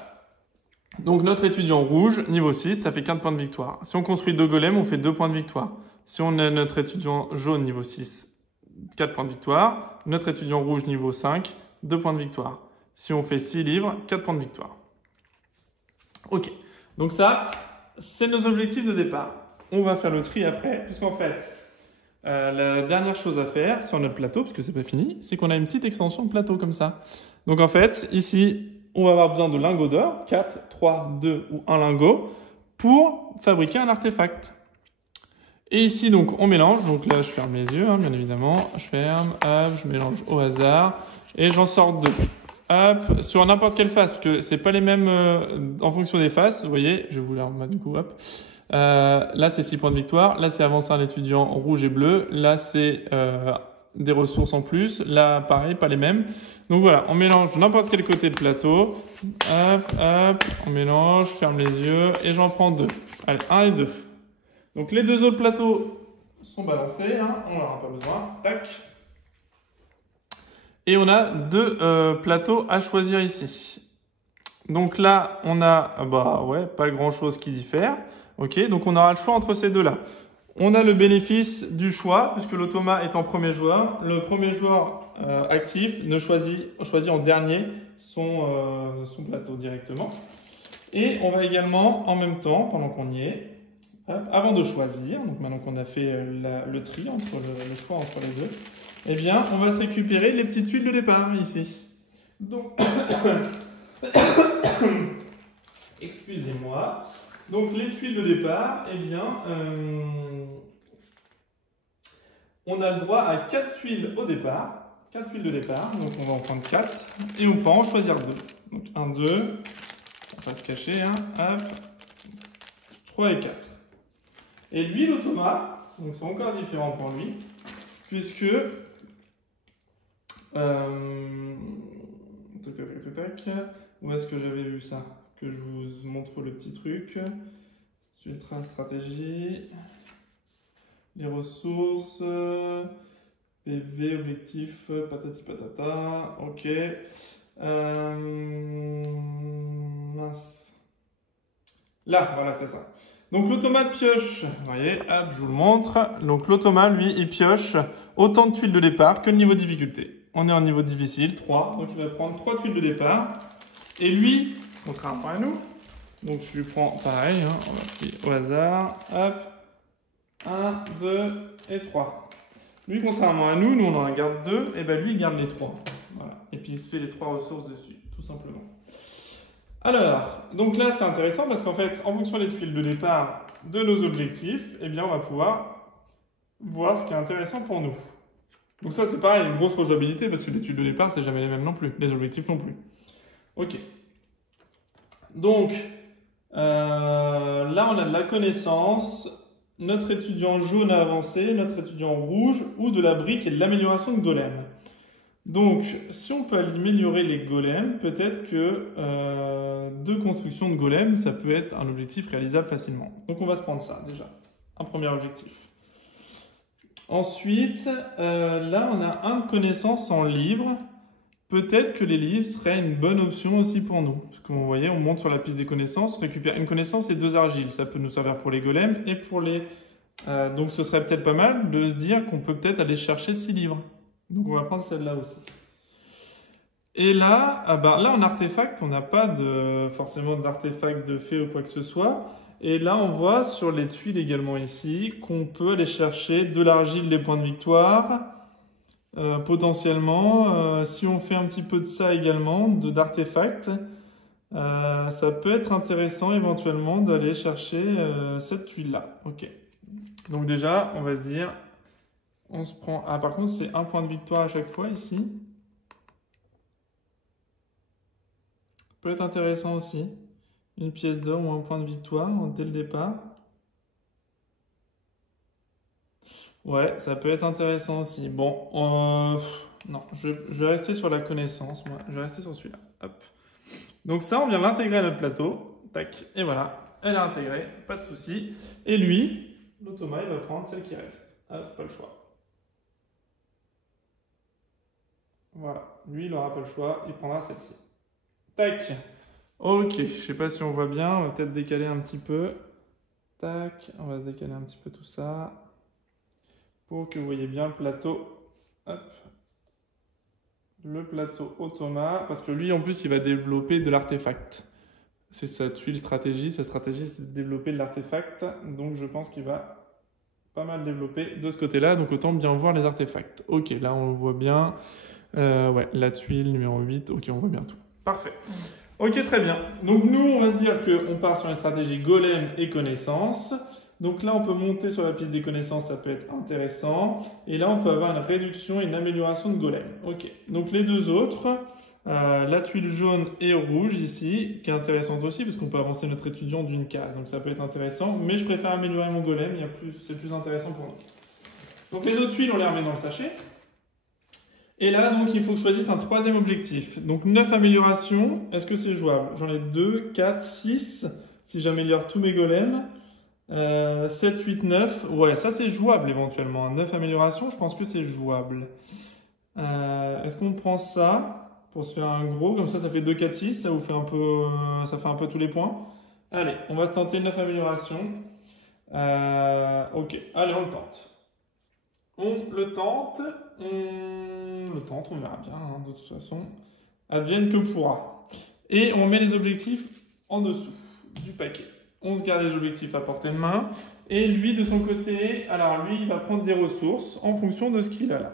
Donc, notre étudiant rouge, niveau 6, ça fait 4 points de victoire. Si on construit 2 golems, on fait 2 points de victoire. Si on a notre étudiant jaune, niveau 6, 4 points de victoire. Notre étudiant rouge, niveau 5, 2 points de victoire. Si on fait 6 livres, 4 points de victoire. Ok, donc ça, c'est nos objectifs de départ. On va faire le tri après, puisqu'en fait, la dernière chose à faire sur notre plateau, parce que c'est pas fini, c'est qu'on a une petite extension de plateau comme ça. Donc en fait, ici, on va avoir besoin de lingots d'or, 4, 3, 2 ou 1 lingot, pour fabriquer un artefact. Et ici, donc, on mélange. Donc là, je ferme les yeux, bien évidemment. Je ferme, hop, je mélange au hasard. Et j'en sors 2. Hop, sur n'importe quelle face, parce que c'est pas les mêmes en fonction des faces. Vous voyez, je vais vous les remettre du coup, hop. Là, c'est 6 points de victoire. Là, c'est avancer un étudiant rouge et bleu. Là, c'est des ressources en plus. Là, pareil, pas les mêmes. Donc voilà, on mélange de n'importe quel côté de plateau. Hop, hop, on mélange, ferme les yeux et j'en prends 2. Allez, 1 et 2. Donc les 2 autres plateaux sont balancés, hein, on n'en aura pas besoin. Tac. Et on a 2 plateaux à choisir ici. Donc là, on a, bah ouais, pas grand chose qui diffère. Ok, donc on aura le choix entre ces deux-là. On a le bénéfice du choix, puisque l'automa est en premier joueur. Le premier joueur actif choisit en dernier son plateau directement. Et on va également, en même temps, pendant qu'on y est, hop, avant de choisir, donc maintenant qu'on a fait le tri, le choix entre les deux, eh bien, on va se récupérer les petites tuiles de départ ici. Donc, excusez-moi. Donc, les tuiles de départ, eh bien, on a le droit à 4 tuiles au départ. 4 tuiles de départ, donc on va en prendre 4 et on peut en choisir 2. Donc 1, 2, on va se cacher, hein, hop, 3 et 4. Et lui, l'automa, donc c'est encore différent pour lui, puisque où est-ce que j'avais vu ça? Que je vous montre le petit truc. Ultra stratégie, les ressources, PV, objectif, patati patata, ok. Mince. Là, voilà, c'est ça. Donc l'automa pioche, vous voyez, hop, je vous le montre. Donc l'automa, lui, il pioche autant de tuiles de départ que le niveau de difficulté. On est en niveau difficile, 3, donc il va prendre 3 tuiles de départ. Et lui, contrairement à nous, donc je lui prends pareil, hein, on va faire au hasard, hop, 1, 2 et 3. Lui, contrairement à nous, on en garde 2, et bien lui, il garde les 3. Voilà. Et puis il se fait les 3 ressources dessus, tout simplement. Alors, donc là, c'est intéressant parce qu'en fait, en fonction des tuiles de départ de nos objectifs, eh bien, on va pouvoir voir ce qui est intéressant pour nous. Donc ça, c'est pareil, une grosse rejouabilité parce que les tuiles de départ, c'est jamais les mêmes non plus, les objectifs non plus. Ok. Donc, là, on a de la connaissance, notre étudiant jaune a avancé, notre étudiant rouge, ou de la brique et de l'amélioration de golem. Donc, si on peut améliorer les golems, peut-être que 2 constructions de golems, ça peut être un objectif réalisable facilement. Donc, on va se prendre ça déjà, un premier objectif. Ensuite, là, on a 1 de connaissance en livre. Peut-être que les livres seraient une bonne option aussi pour nous. Parce que vous voyez, on monte sur la piste des connaissances, on récupère une connaissance et 2 argiles. Ça peut nous servir pour les golems et pour les... donc ce serait peut-être pas mal de se dire qu'on peut peut-être aller chercher 6 livres. Donc on va prendre celle-là aussi. Et là, là en artefact, on n'a pas forcément d'artefact de fée ou quoi que ce soit. Et là, on voit sur les tuiles également ici qu'on peut aller chercher de l'argile, des points de victoire. Potentiellement, si on fait un petit peu de ça également, d'artefacts, ça peut être intéressant éventuellement d'aller chercher cette tuile-là. Ok. Donc déjà, on va se dire, on se prend... Ah, par contre, c'est 1 point de victoire à chaque fois ici. Ça peut être intéressant aussi. Une pièce d'or ou 1 point de victoire dès le départ. Ouais, ça peut être intéressant aussi. Bon, non, je vais rester sur la connaissance, moi. Je vais rester sur celui-là. Hop. Donc ça, on vient l'intégrer à notre plateau. Tac, et voilà. Elle est intégrée, pas de souci. Et lui, l'automa, il va prendre celle qui reste. Hop, pas le choix. Voilà. Lui, il n'aura pas le choix, il prendra celle-ci. Tac. Ok, je sais pas si on voit bien, on va peut-être décaler un petit peu. Tac, on va décaler un petit peu tout ça. Pour que vous voyez bien le plateau, hop, le plateau automa, parce que lui en plus il va développer de l'artefact. C'est sa tuile stratégie, sa stratégie c'est de développer de l'artefact, donc je pense qu'il va pas mal développer de ce côté-là, donc autant bien voir les artefacts. Ok, là on voit bien, ouais, la tuile numéro 8, ok on voit bien tout. Parfait. Ok, très bien. Donc nous on va se dire qu'on part sur une stratégie golem et connaissance. Donc là, on peut monter sur la piste des connaissances, ça peut être intéressant. Et là, on peut avoir une réduction et une amélioration de golem. Ok. Donc les 2 autres, la tuile jaune et rouge ici, qui est intéressante aussi, parce qu'on peut avancer notre étudiant d'une case. Donc ça peut être intéressant, mais je préfère améliorer mon golem, c'est plus intéressant pour nous. Donc les autres tuiles, on les remet dans le sachet. Et là, donc, il faut que je choisisse un troisième objectif. Donc, 9 améliorations, est-ce que c'est jouable? J'en ai 2, 4, 6, si j'améliore tous mes golems. 7, 8, 9. Ouais, ça c'est jouable éventuellement. 9 améliorations, je pense que c'est jouable. Est-ce qu'on prend ça pour se faire un gros? Comme ça fait 2, 4, 6. Ça vous fait un peu, ça fait un peu tous les points. Allez, on va se tenter 9 améliorations. Ok, allez, on le tente. On le tente. On verra bien, hein, de toute façon. Advienne que pourra. Et on met les objectifs en dessous du paquet. On se garde les objectifs à portée de main. Et lui, de son côté, alors lui, il va prendre des ressources en fonction de ce qu'il a là.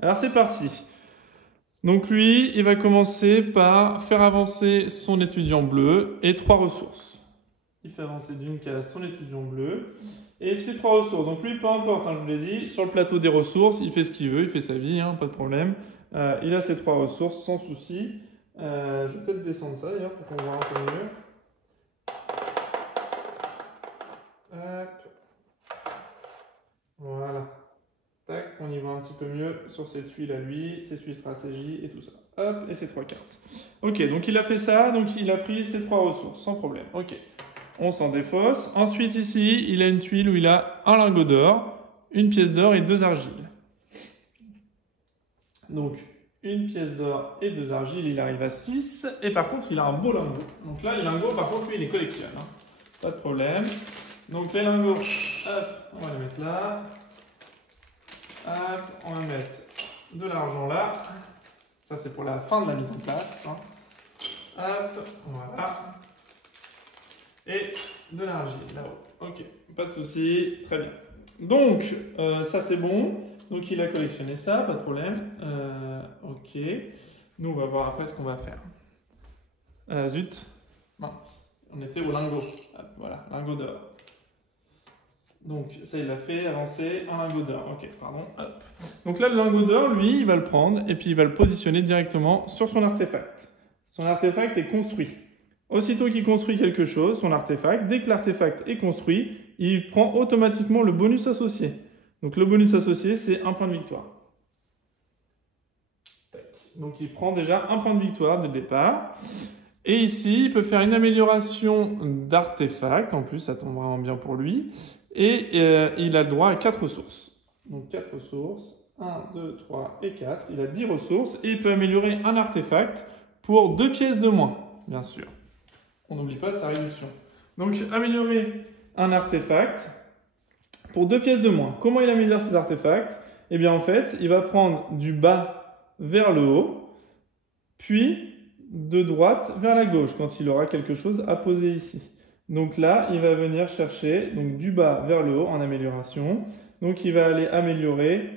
Alors c'est parti. Donc lui, il va commencer par faire avancer son étudiant bleu et 3 ressources. Il fait avancer d'une case son étudiant bleu et il se fait 3 ressources. Donc lui, peu importe, hein, je vous l'ai dit, sur le plateau des ressources, il fait ce qu'il veut, il fait sa vie, hein, pas de problème. Il a ses 3 ressources sans souci. Je vais peut-être descendre ça d'ailleurs pour qu'on voit un peu mieux. Hop. Voilà. Tac, on y voit un petit peu mieux sur ses tuiles à lui, ses tuiles stratégie et tout ça. Hop, et ses 3 cartes. Ok, donc il a fait ça, donc il a pris ses 3 ressources, sans problème. Ok, on s'en défausse. Ensuite ici, il a une tuile où il a un lingot d'or, une pièce d'or et 2 argiles. Donc, une pièce d'or et 2 argiles, il arrive à 6. Et par contre, il a un beau lingot. Donc là, les lingots, par contre, lui, il les collectionne. Hein. Pas de problème. Donc les lingots, hop, on va les mettre là. Hop, on va mettre de l'argent là. Ça, c'est pour la fin de la mise en place. Hein. Hop, voilà. Et de l'argile là-haut. Ok, pas de souci, très bien. Donc, ça c'est bon. Donc, il a collectionné ça, pas de problème. Ok. Nous, on va voir après ce qu'on va faire. Zut. Mince. On était au lingot. Hop, voilà, lingot d'or. Donc, ça, il a fait avancer un lingot d'or. Ok, pardon. Hop. Donc là, le lingot d'or, lui, il va le prendre et puis il va le positionner directement sur son artefact. Son artefact est construit. Aussitôt qu'il construit quelque chose, son artefact, dès que l'artefact est construit, il prend automatiquement le bonus associé. Donc le bonus associé, c'est un point de victoire. Donc il prend déjà un point de victoire dès le départ. Et ici, il peut faire une amélioration d'artefact. En plus, ça tombe vraiment bien pour lui. Et il a le droit à 4 ressources. Donc 4 ressources. 1, 2, 3 et 4. Il a 10 ressources. Et il peut améliorer un artefact pour 2 pièces de moins, bien sûr. On n'oublie pas sa réduction. Donc, améliorer un artefact pour 2 pièces de moins. Comment il améliore ces artefacts? Eh bien, en fait, il va prendre du bas vers le haut, puis de droite vers la gauche, quand il aura quelque chose à poser ici. Donc là, il va venir chercher donc, du bas vers le haut en amélioration. Donc, il va aller améliorer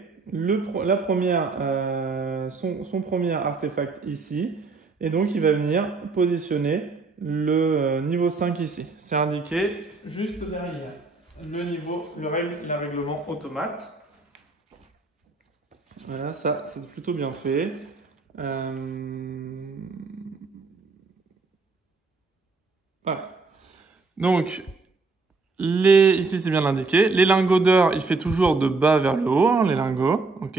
son premier artefact ici. Et donc, il va venir positionner le niveau 5 ici. C'est indiqué juste derrière le niveau, le règlement automate. Voilà, ça c'est plutôt bien fait. Voilà. Donc, ici c'est bien indiqué. Les lingots d'or, il fait toujours de bas vers le haut, hein, les lingots. Ok.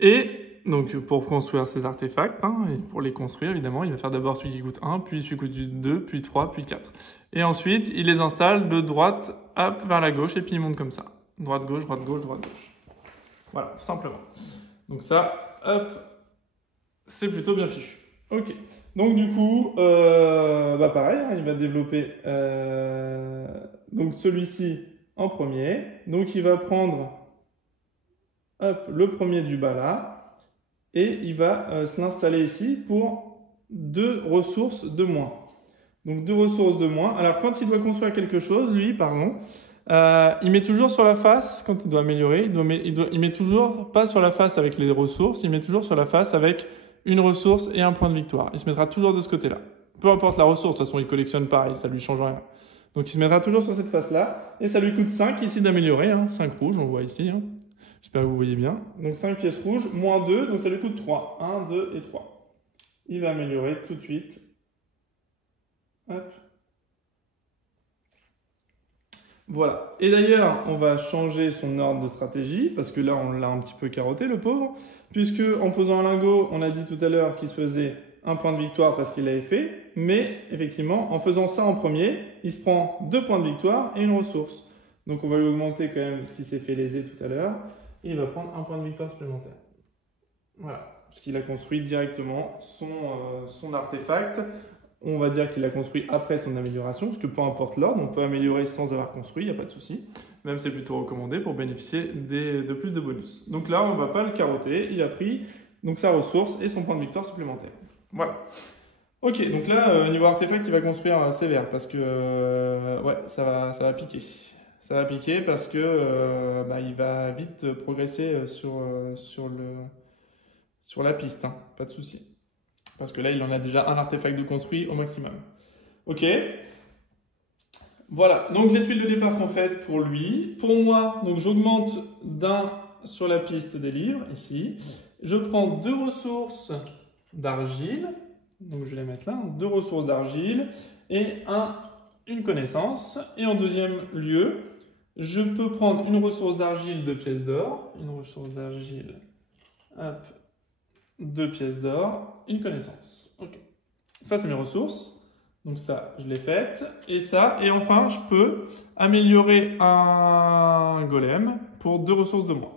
Et donc, pour construire ces artefacts, hein, et pour les construire, évidemment, il va faire d'abord celui qui coûte 1, puis celui qui coûte 2, puis 3, puis 4. Et ensuite, il les installe de droite, hop, vers la gauche, et puis il monte comme ça. Droite, gauche, droite, gauche, droite, gauche. Voilà, tout simplement. Donc ça, hop, c'est plutôt bien fichu. Ok. Donc du coup, pareil, hein, il va développer donc celui-ci en premier. Donc il va prendre hop, le premier du bas là. Et il va se l'installer ici pour 2 ressources de moins. Donc 2 ressources de moins. Alors quand il doit construire quelque chose, lui, pardon, il met toujours sur la face, quand il doit améliorer, il met toujours pas sur la face avec les ressources, il met toujours sur la face avec une ressource et un point de victoire. Il se mettra toujours de ce côté-là. Peu importe la ressource, de toute façon il collectionne pareil, ça lui change rien. Donc il se mettra toujours sur cette face-là, et ça lui coûte 5 ici d'améliorer, hein, 5 rouges, on voit ici. Hein. J'espère que vous voyez bien. Donc 5 pièces rouges, moins 2, donc ça lui coûte 3. 1, 2 et 3. Il va améliorer tout de suite. Hop. Voilà. Et d'ailleurs, on va changer son ordre de stratégie, parce que là, on l'a un petit peu carotté, le pauvre, puisque en posant un lingot, on a dit tout à l'heure qu'il se faisait un point de victoire parce qu'il l'avait fait, mais effectivement, en faisant ça en premier, il se prend 2 points de victoire et une ressource. Donc on va lui augmenter quand même ce qu'il s'est fait léser tout à l'heure, et il va prendre un point de victoire supplémentaire. Voilà, parce qu'il a construit directement son artefact. On va dire qu'il l'a construit après son amélioration, parce que peu importe l'ordre, on peut améliorer sans avoir construit, il n'y a pas de souci. Même c'est plutôt recommandé pour bénéficier de plus de bonus. Donc là, on ne va pas le carotter, il a pris donc sa ressource et son point de victoire supplémentaire. Voilà. Ok, donc là, niveau artefact, il va construire sévère, parce que ouais, ça va piquer. Ça va piquer parce que il va vite progresser sur la piste, hein, pas de souci. Parce que là, il en a déjà un artefact de construit au maximum. Ok. Voilà, donc les tuiles de départ sont faites pour lui. Pour moi, donc j'augmente d'un sur la piste des livres, ici. Je prends 2 ressources d'argile. Donc je vais les mettre là, 2 ressources d'argile et une connaissance. Et en deuxième lieu, je peux prendre une ressource d'argile, 2 pièces d'or. Une ressource d'argile, hop, 2 pièces d'or, une connaissance. Ok. Ça, c'est mes ressources. Donc ça, je l'ai faite. Et ça, et enfin, je peux améliorer un golem pour 2 ressources de moins.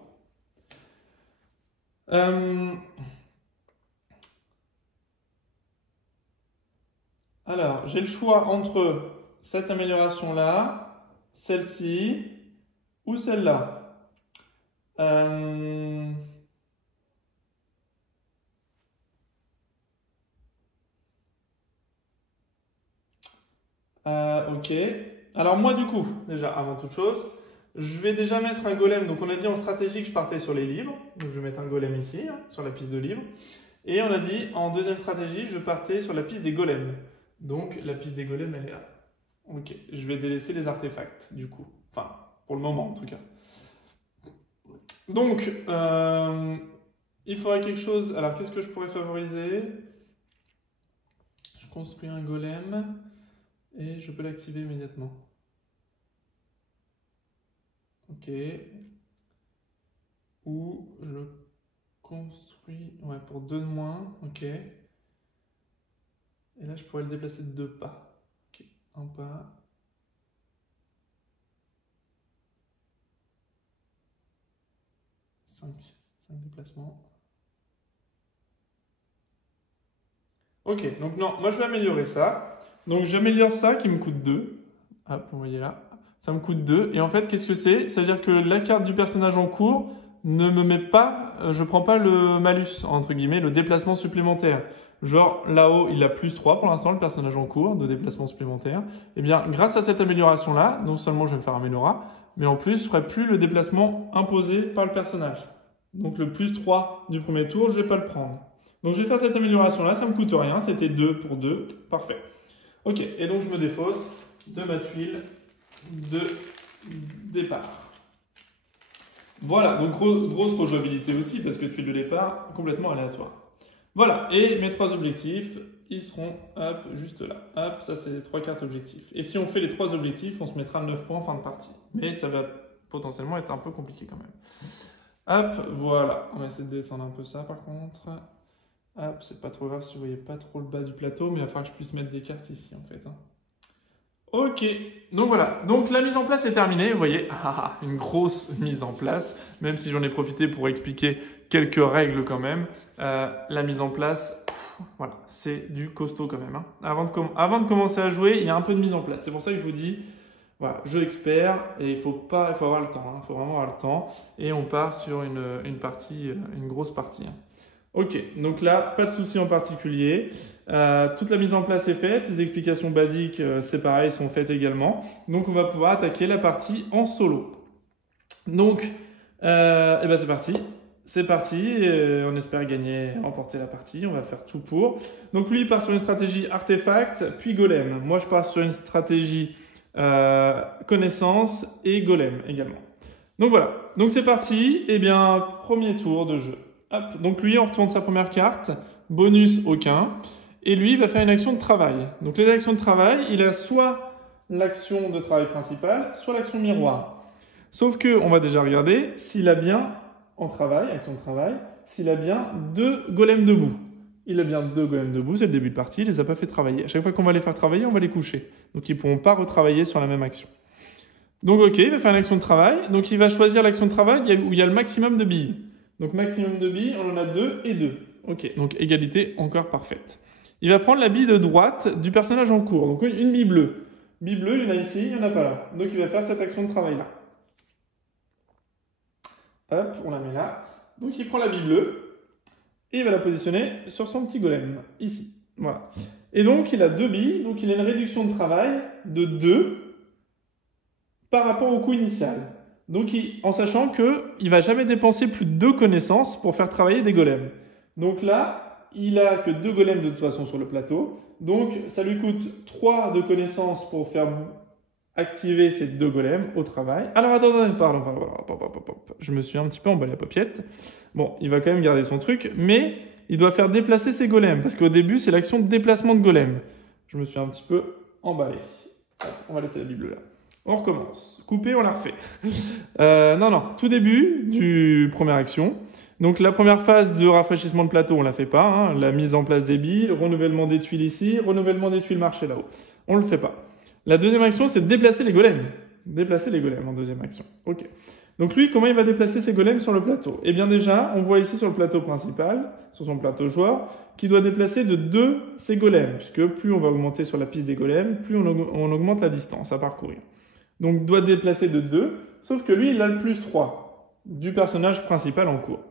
Alors, j'ai le choix entre cette amélioration-là, celle-ci ou celle-là. Ok. Alors moi du coup, déjà avant toute chose, je vais déjà mettre un golem. Donc on a dit en stratégie que je partais sur les livres. Donc je vais mettre un golem ici, hein, sur la piste de livres. Et on a dit en deuxième stratégie, je partais sur la piste des golems. Donc la piste des golems, elle est là. Ok. Je vais délaisser les artefacts du coup. Enfin, pour le moment en tout cas. Donc, il faudrait quelque chose. Alors qu'est-ce que je pourrais favoriser? Je construis un golem. Et je peux l'activer immédiatement. Ok. Ou je le construis ouais, pour 2 de moins. Ok. Et là, je pourrais le déplacer de 2 pas. Ok. Un pas. Cinq déplacements. Ok. Donc non, moi je vais améliorer ça. Donc j'améliore ça qui me coûte 2. Hop, vous voyez là. Ça me coûte 2. Et en fait, qu'est-ce que c'est? Ça veut dire que la carte du personnage en cours ne me met pas, je prends pas le malus, entre guillemets, le déplacement supplémentaire. Genre là-haut, il a plus 3 pour l'instant, le personnage en cours de déplacement supplémentaire. Et bien, grâce à cette amélioration-là, non seulement je vais me faire améliorer, mais en plus, je ferai plus le déplacement imposé par le personnage. Donc le plus 3 du premier tour, je vais pas le prendre. Donc je vais faire cette amélioration-là, ça me coûte rien, c'était 2 pour 2, parfait. Ok, et donc je me défausse de ma tuile de départ. Voilà, donc grosse rejouabilité aussi, parce que tuile de départ, complètement aléatoire. Voilà, et mes 3 objectifs, ils seront, hop, juste là. Hop, ça c'est les 3 cartes objectifs. Et si on fait les 3 objectifs, on se mettra 9 points en fin de partie. Mais ça va potentiellement être un peu compliqué quand même. Hop, voilà, on va essayer de descendre un peu ça par contre. Hop, c'est pas trop grave si vous voyez pas trop le bas du plateau, mais il va falloir que je puisse mettre des cartes ici en fait. Hein. Ok, donc voilà, donc la mise en place est terminée, vous voyez, une grosse mise en place, même si j'en ai profité pour expliquer quelques règles quand même. La mise en place, voilà, c'est du costaud quand même. Hein. Avant de commencer à jouer, il y a un peu de mise en place, c'est pour ça que je vous dis, voilà, jeu expert, et il faut avoir le temps, il faut vraiment avoir le temps, et on part sur une partie, une grosse partie. Hein. Ok, donc là, pas de souci en particulier. Toute la mise en place est faite, les explications basiques, c'est pareil, sont faites également. Donc on va pouvoir attaquer la partie en solo. Donc, et ben c'est parti, et on espère gagner, remporter la partie, on va faire tout pour. Donc lui il part sur une stratégie artefact, puis golem. Moi je pars sur une stratégie connaissance et golem également. Donc voilà, donc c'est parti, et bien premier tour de jeu. Hop. Donc lui, on retourne sa première carte, bonus aucun, et lui, il va faire une action de travail. Donc les actions de travail, il a soit l'action de travail principale, soit l'action miroir. Sauf que on va déjà regarder s'il a bien, en travail, action de travail, s'il a bien 2 golems debout. Il a bien 2 golems debout, c'est le début de partie, il les a pas fait travailler. À chaque fois qu'on va les faire travailler, on va les coucher. Donc ils ne pourront pas retravailler sur la même action. Donc ok, il va faire une action de travail. Donc il va choisir l'action de travail où il y a le maximum de billes. Donc maximum de billes, on en a 2 et 2. Ok, donc égalité encore parfaite. Il va prendre la bille de droite du personnage en cours. Donc une bille bleue. Bille bleue, il y en a ici, il n'y en a pas là. Donc il va faire cette action de travail là. Hop, on la met là. Donc il prend la bille bleue et il va la positionner sur son petit golem, ici. Voilà. Et donc il a 2 billes, donc il a une réduction de travail de 2 par rapport au coût initial. Donc en sachant qu'il ne va jamais dépenser plus de 2 connaissances pour faire travailler des golems. Donc là, il n'a que 2 golems de toute façon sur le plateau. Donc ça lui coûte 3 de connaissances pour faire activer ces 2 golems au travail. Alors attendez, pardon. Je me suis un petit peu emballé la paupiette. Bon, il va quand même garder son truc, mais il doit faire déplacer ses golems, parce qu'au début, c'est l'action de déplacement de golem. Je me suis un petit peu emballé. On va laisser la Bible là. On recommence. Couper, on la refait. Non, tout début du première action. Donc la première phase de rafraîchissement de plateau, on la fait pas. Hein. La mise en place des billes, renouvellement des tuiles ici, renouvellement des tuiles marché là-haut. On le fait pas. La deuxième action, c'est de déplacer les golems. Déplacer les golems en deuxième action. Ok. Donc lui, comment il va déplacer ses golems sur le plateau? Eh bien déjà, on voit ici sur le plateau principal, sur son plateau joueur, qu'il doit déplacer de 2 ses golems, puisque plus on va augmenter sur la piste des golems, plus on augmente la distance à parcourir. Donc doit déplacer de 2, sauf que lui, il a le plus 3 du personnage principal en cours.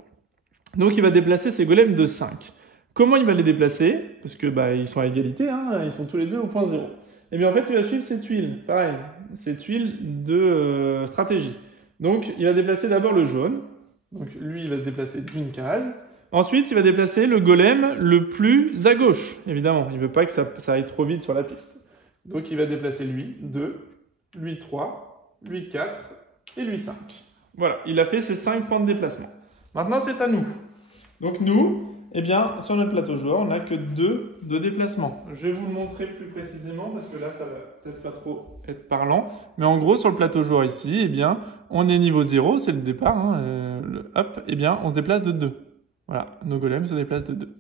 Donc il va déplacer ses golems de 5. Comment il va les déplacer? Parce que ils sont à égalité, hein, ils sont tous les deux au point 0. Eh bien en fait, il va suivre ces tuiles, pareil, ces tuiles de stratégie. Donc il va déplacer d'abord le jaune, donc lui il va se déplacer d'une case. Ensuite il va déplacer le golem le plus à gauche, évidemment, il ne veut pas que ça aille trop vite sur la piste. Donc il va déplacer lui 2, lui 3, lui 4 et lui 5. Voilà, il a fait ses 5 points de déplacement. Maintenant c'est à nous. Donc nous, eh bien, sur notre plateau joueur, on n'a que 2 de déplacement. Je vais vous le montrer plus précisément parce que là, ça va peut-être pas trop être parlant. Mais en gros, sur le plateau joueur ici, eh bien, on est niveau 0, c'est le départ. Hein, hop, eh bien, on se déplace de 2. Voilà, nos golems se déplacent de 2.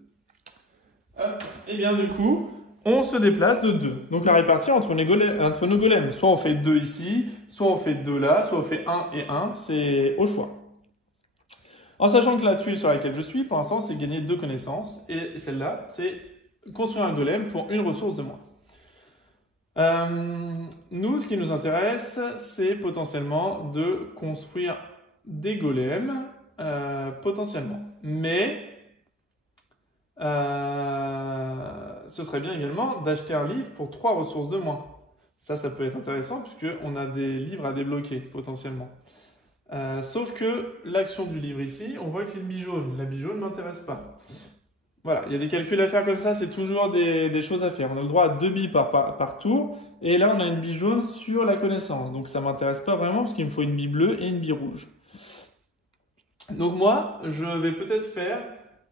Hop, eh bien, du coup, on se déplace de 2. Donc, la répartie entre nos golems. Soit on fait 2 ici, soit on fait 2 là, soit on fait 1 et 1. C'est au choix. En sachant que la tuile sur laquelle je suis, pour l'instant, c'est gagner 2 connaissances. Et celle-là, c'est construire un golem pour 1 ressource de moins. Nous, ce qui nous intéresse, c'est potentiellement de construire des golems, potentiellement. Mais ce serait bien également d'acheter un livre pour 3 ressources de moins. Ça peut être intéressant puisqu'on a des livres à débloquer potentiellement. Sauf que l'action du livre ici, on voit que c'est une bille jaune. La bille jaune ne m'intéresse pas. Voilà, il y a des calculs à faire comme ça, c'est toujours des choses à faire. On a le droit à 2 billes par tour, et là on a une bille jaune sur la connaissance. Donc ça ne m'intéresse pas vraiment parce qu'il me faut une bille bleue et une bille rouge. Donc moi, je vais peut-être faire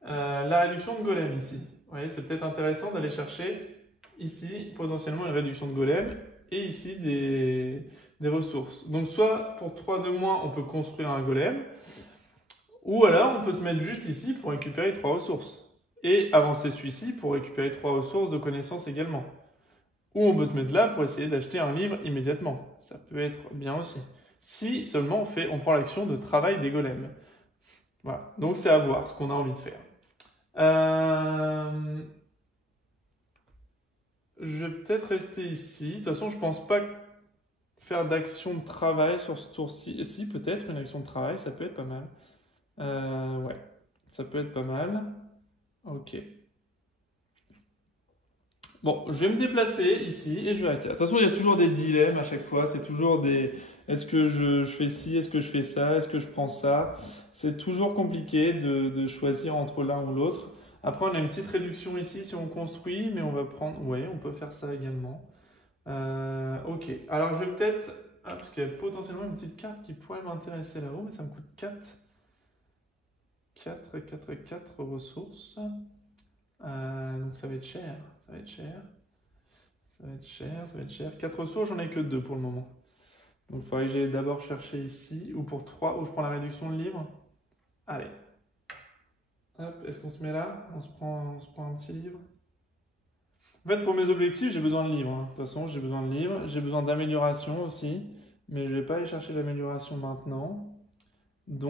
la réduction de golem ici. Vous voyez, c'est peut-être intéressant d'aller chercher ici potentiellement une réduction de golem et ici des ressources. Donc soit pour 3 de moins, on peut construire un golem, ou alors on peut se mettre juste ici pour récupérer 3 ressources. Et avancer celui-ci pour récupérer 3 ressources de connaissances également. Ou on peut se mettre là pour essayer d'acheter un livre immédiatement. Ça peut être bien aussi. Si seulement on prend l'action de travail des golems. Voilà, donc c'est à voir ce qu'on a envie de faire. Je vais peut-être rester ici. De toute façon, je ne pense pas faire d'action de travail sur ce tour-ci. Si, peut-être une action de travail, ça peut être pas mal. Ouais, ça peut être pas mal. Ok. Bon, je vais me déplacer ici et je vais rester là. De toute façon, il y a toujours des dilemmes à chaque fois. C'est toujours des... Est-ce que je fais ci? Est-ce que je fais ça? Est-ce que je prends ça? C'est toujours compliqué de choisir entre l'un ou l'autre. Après, on a une petite réduction ici si on construit, mais on va prendre... Oui, on peut faire ça également. Ok. Alors, je vais peut-être... Ah, parce qu'il y a potentiellement une petite carte qui pourrait m'intéresser là-haut, mais ça me coûte 4 ressources. Donc ça va être cher, ça va être cher. Ça va être cher, ça va être cher. 4 ressources, j'en ai que 2 pour le moment. Donc il faudrait que j'aille d'abord chercher ici, ou pour 3, ou je prends la réduction de livres. Allez. Hop, est-ce qu'on se met là? On se prend un petit livre. En fait, pour mes objectifs, j'ai besoin de livres, hein. De toute façon, j'ai besoin de livres. J'ai besoin d'amélioration aussi. Mais je ne vais pas aller chercher l'amélioration maintenant.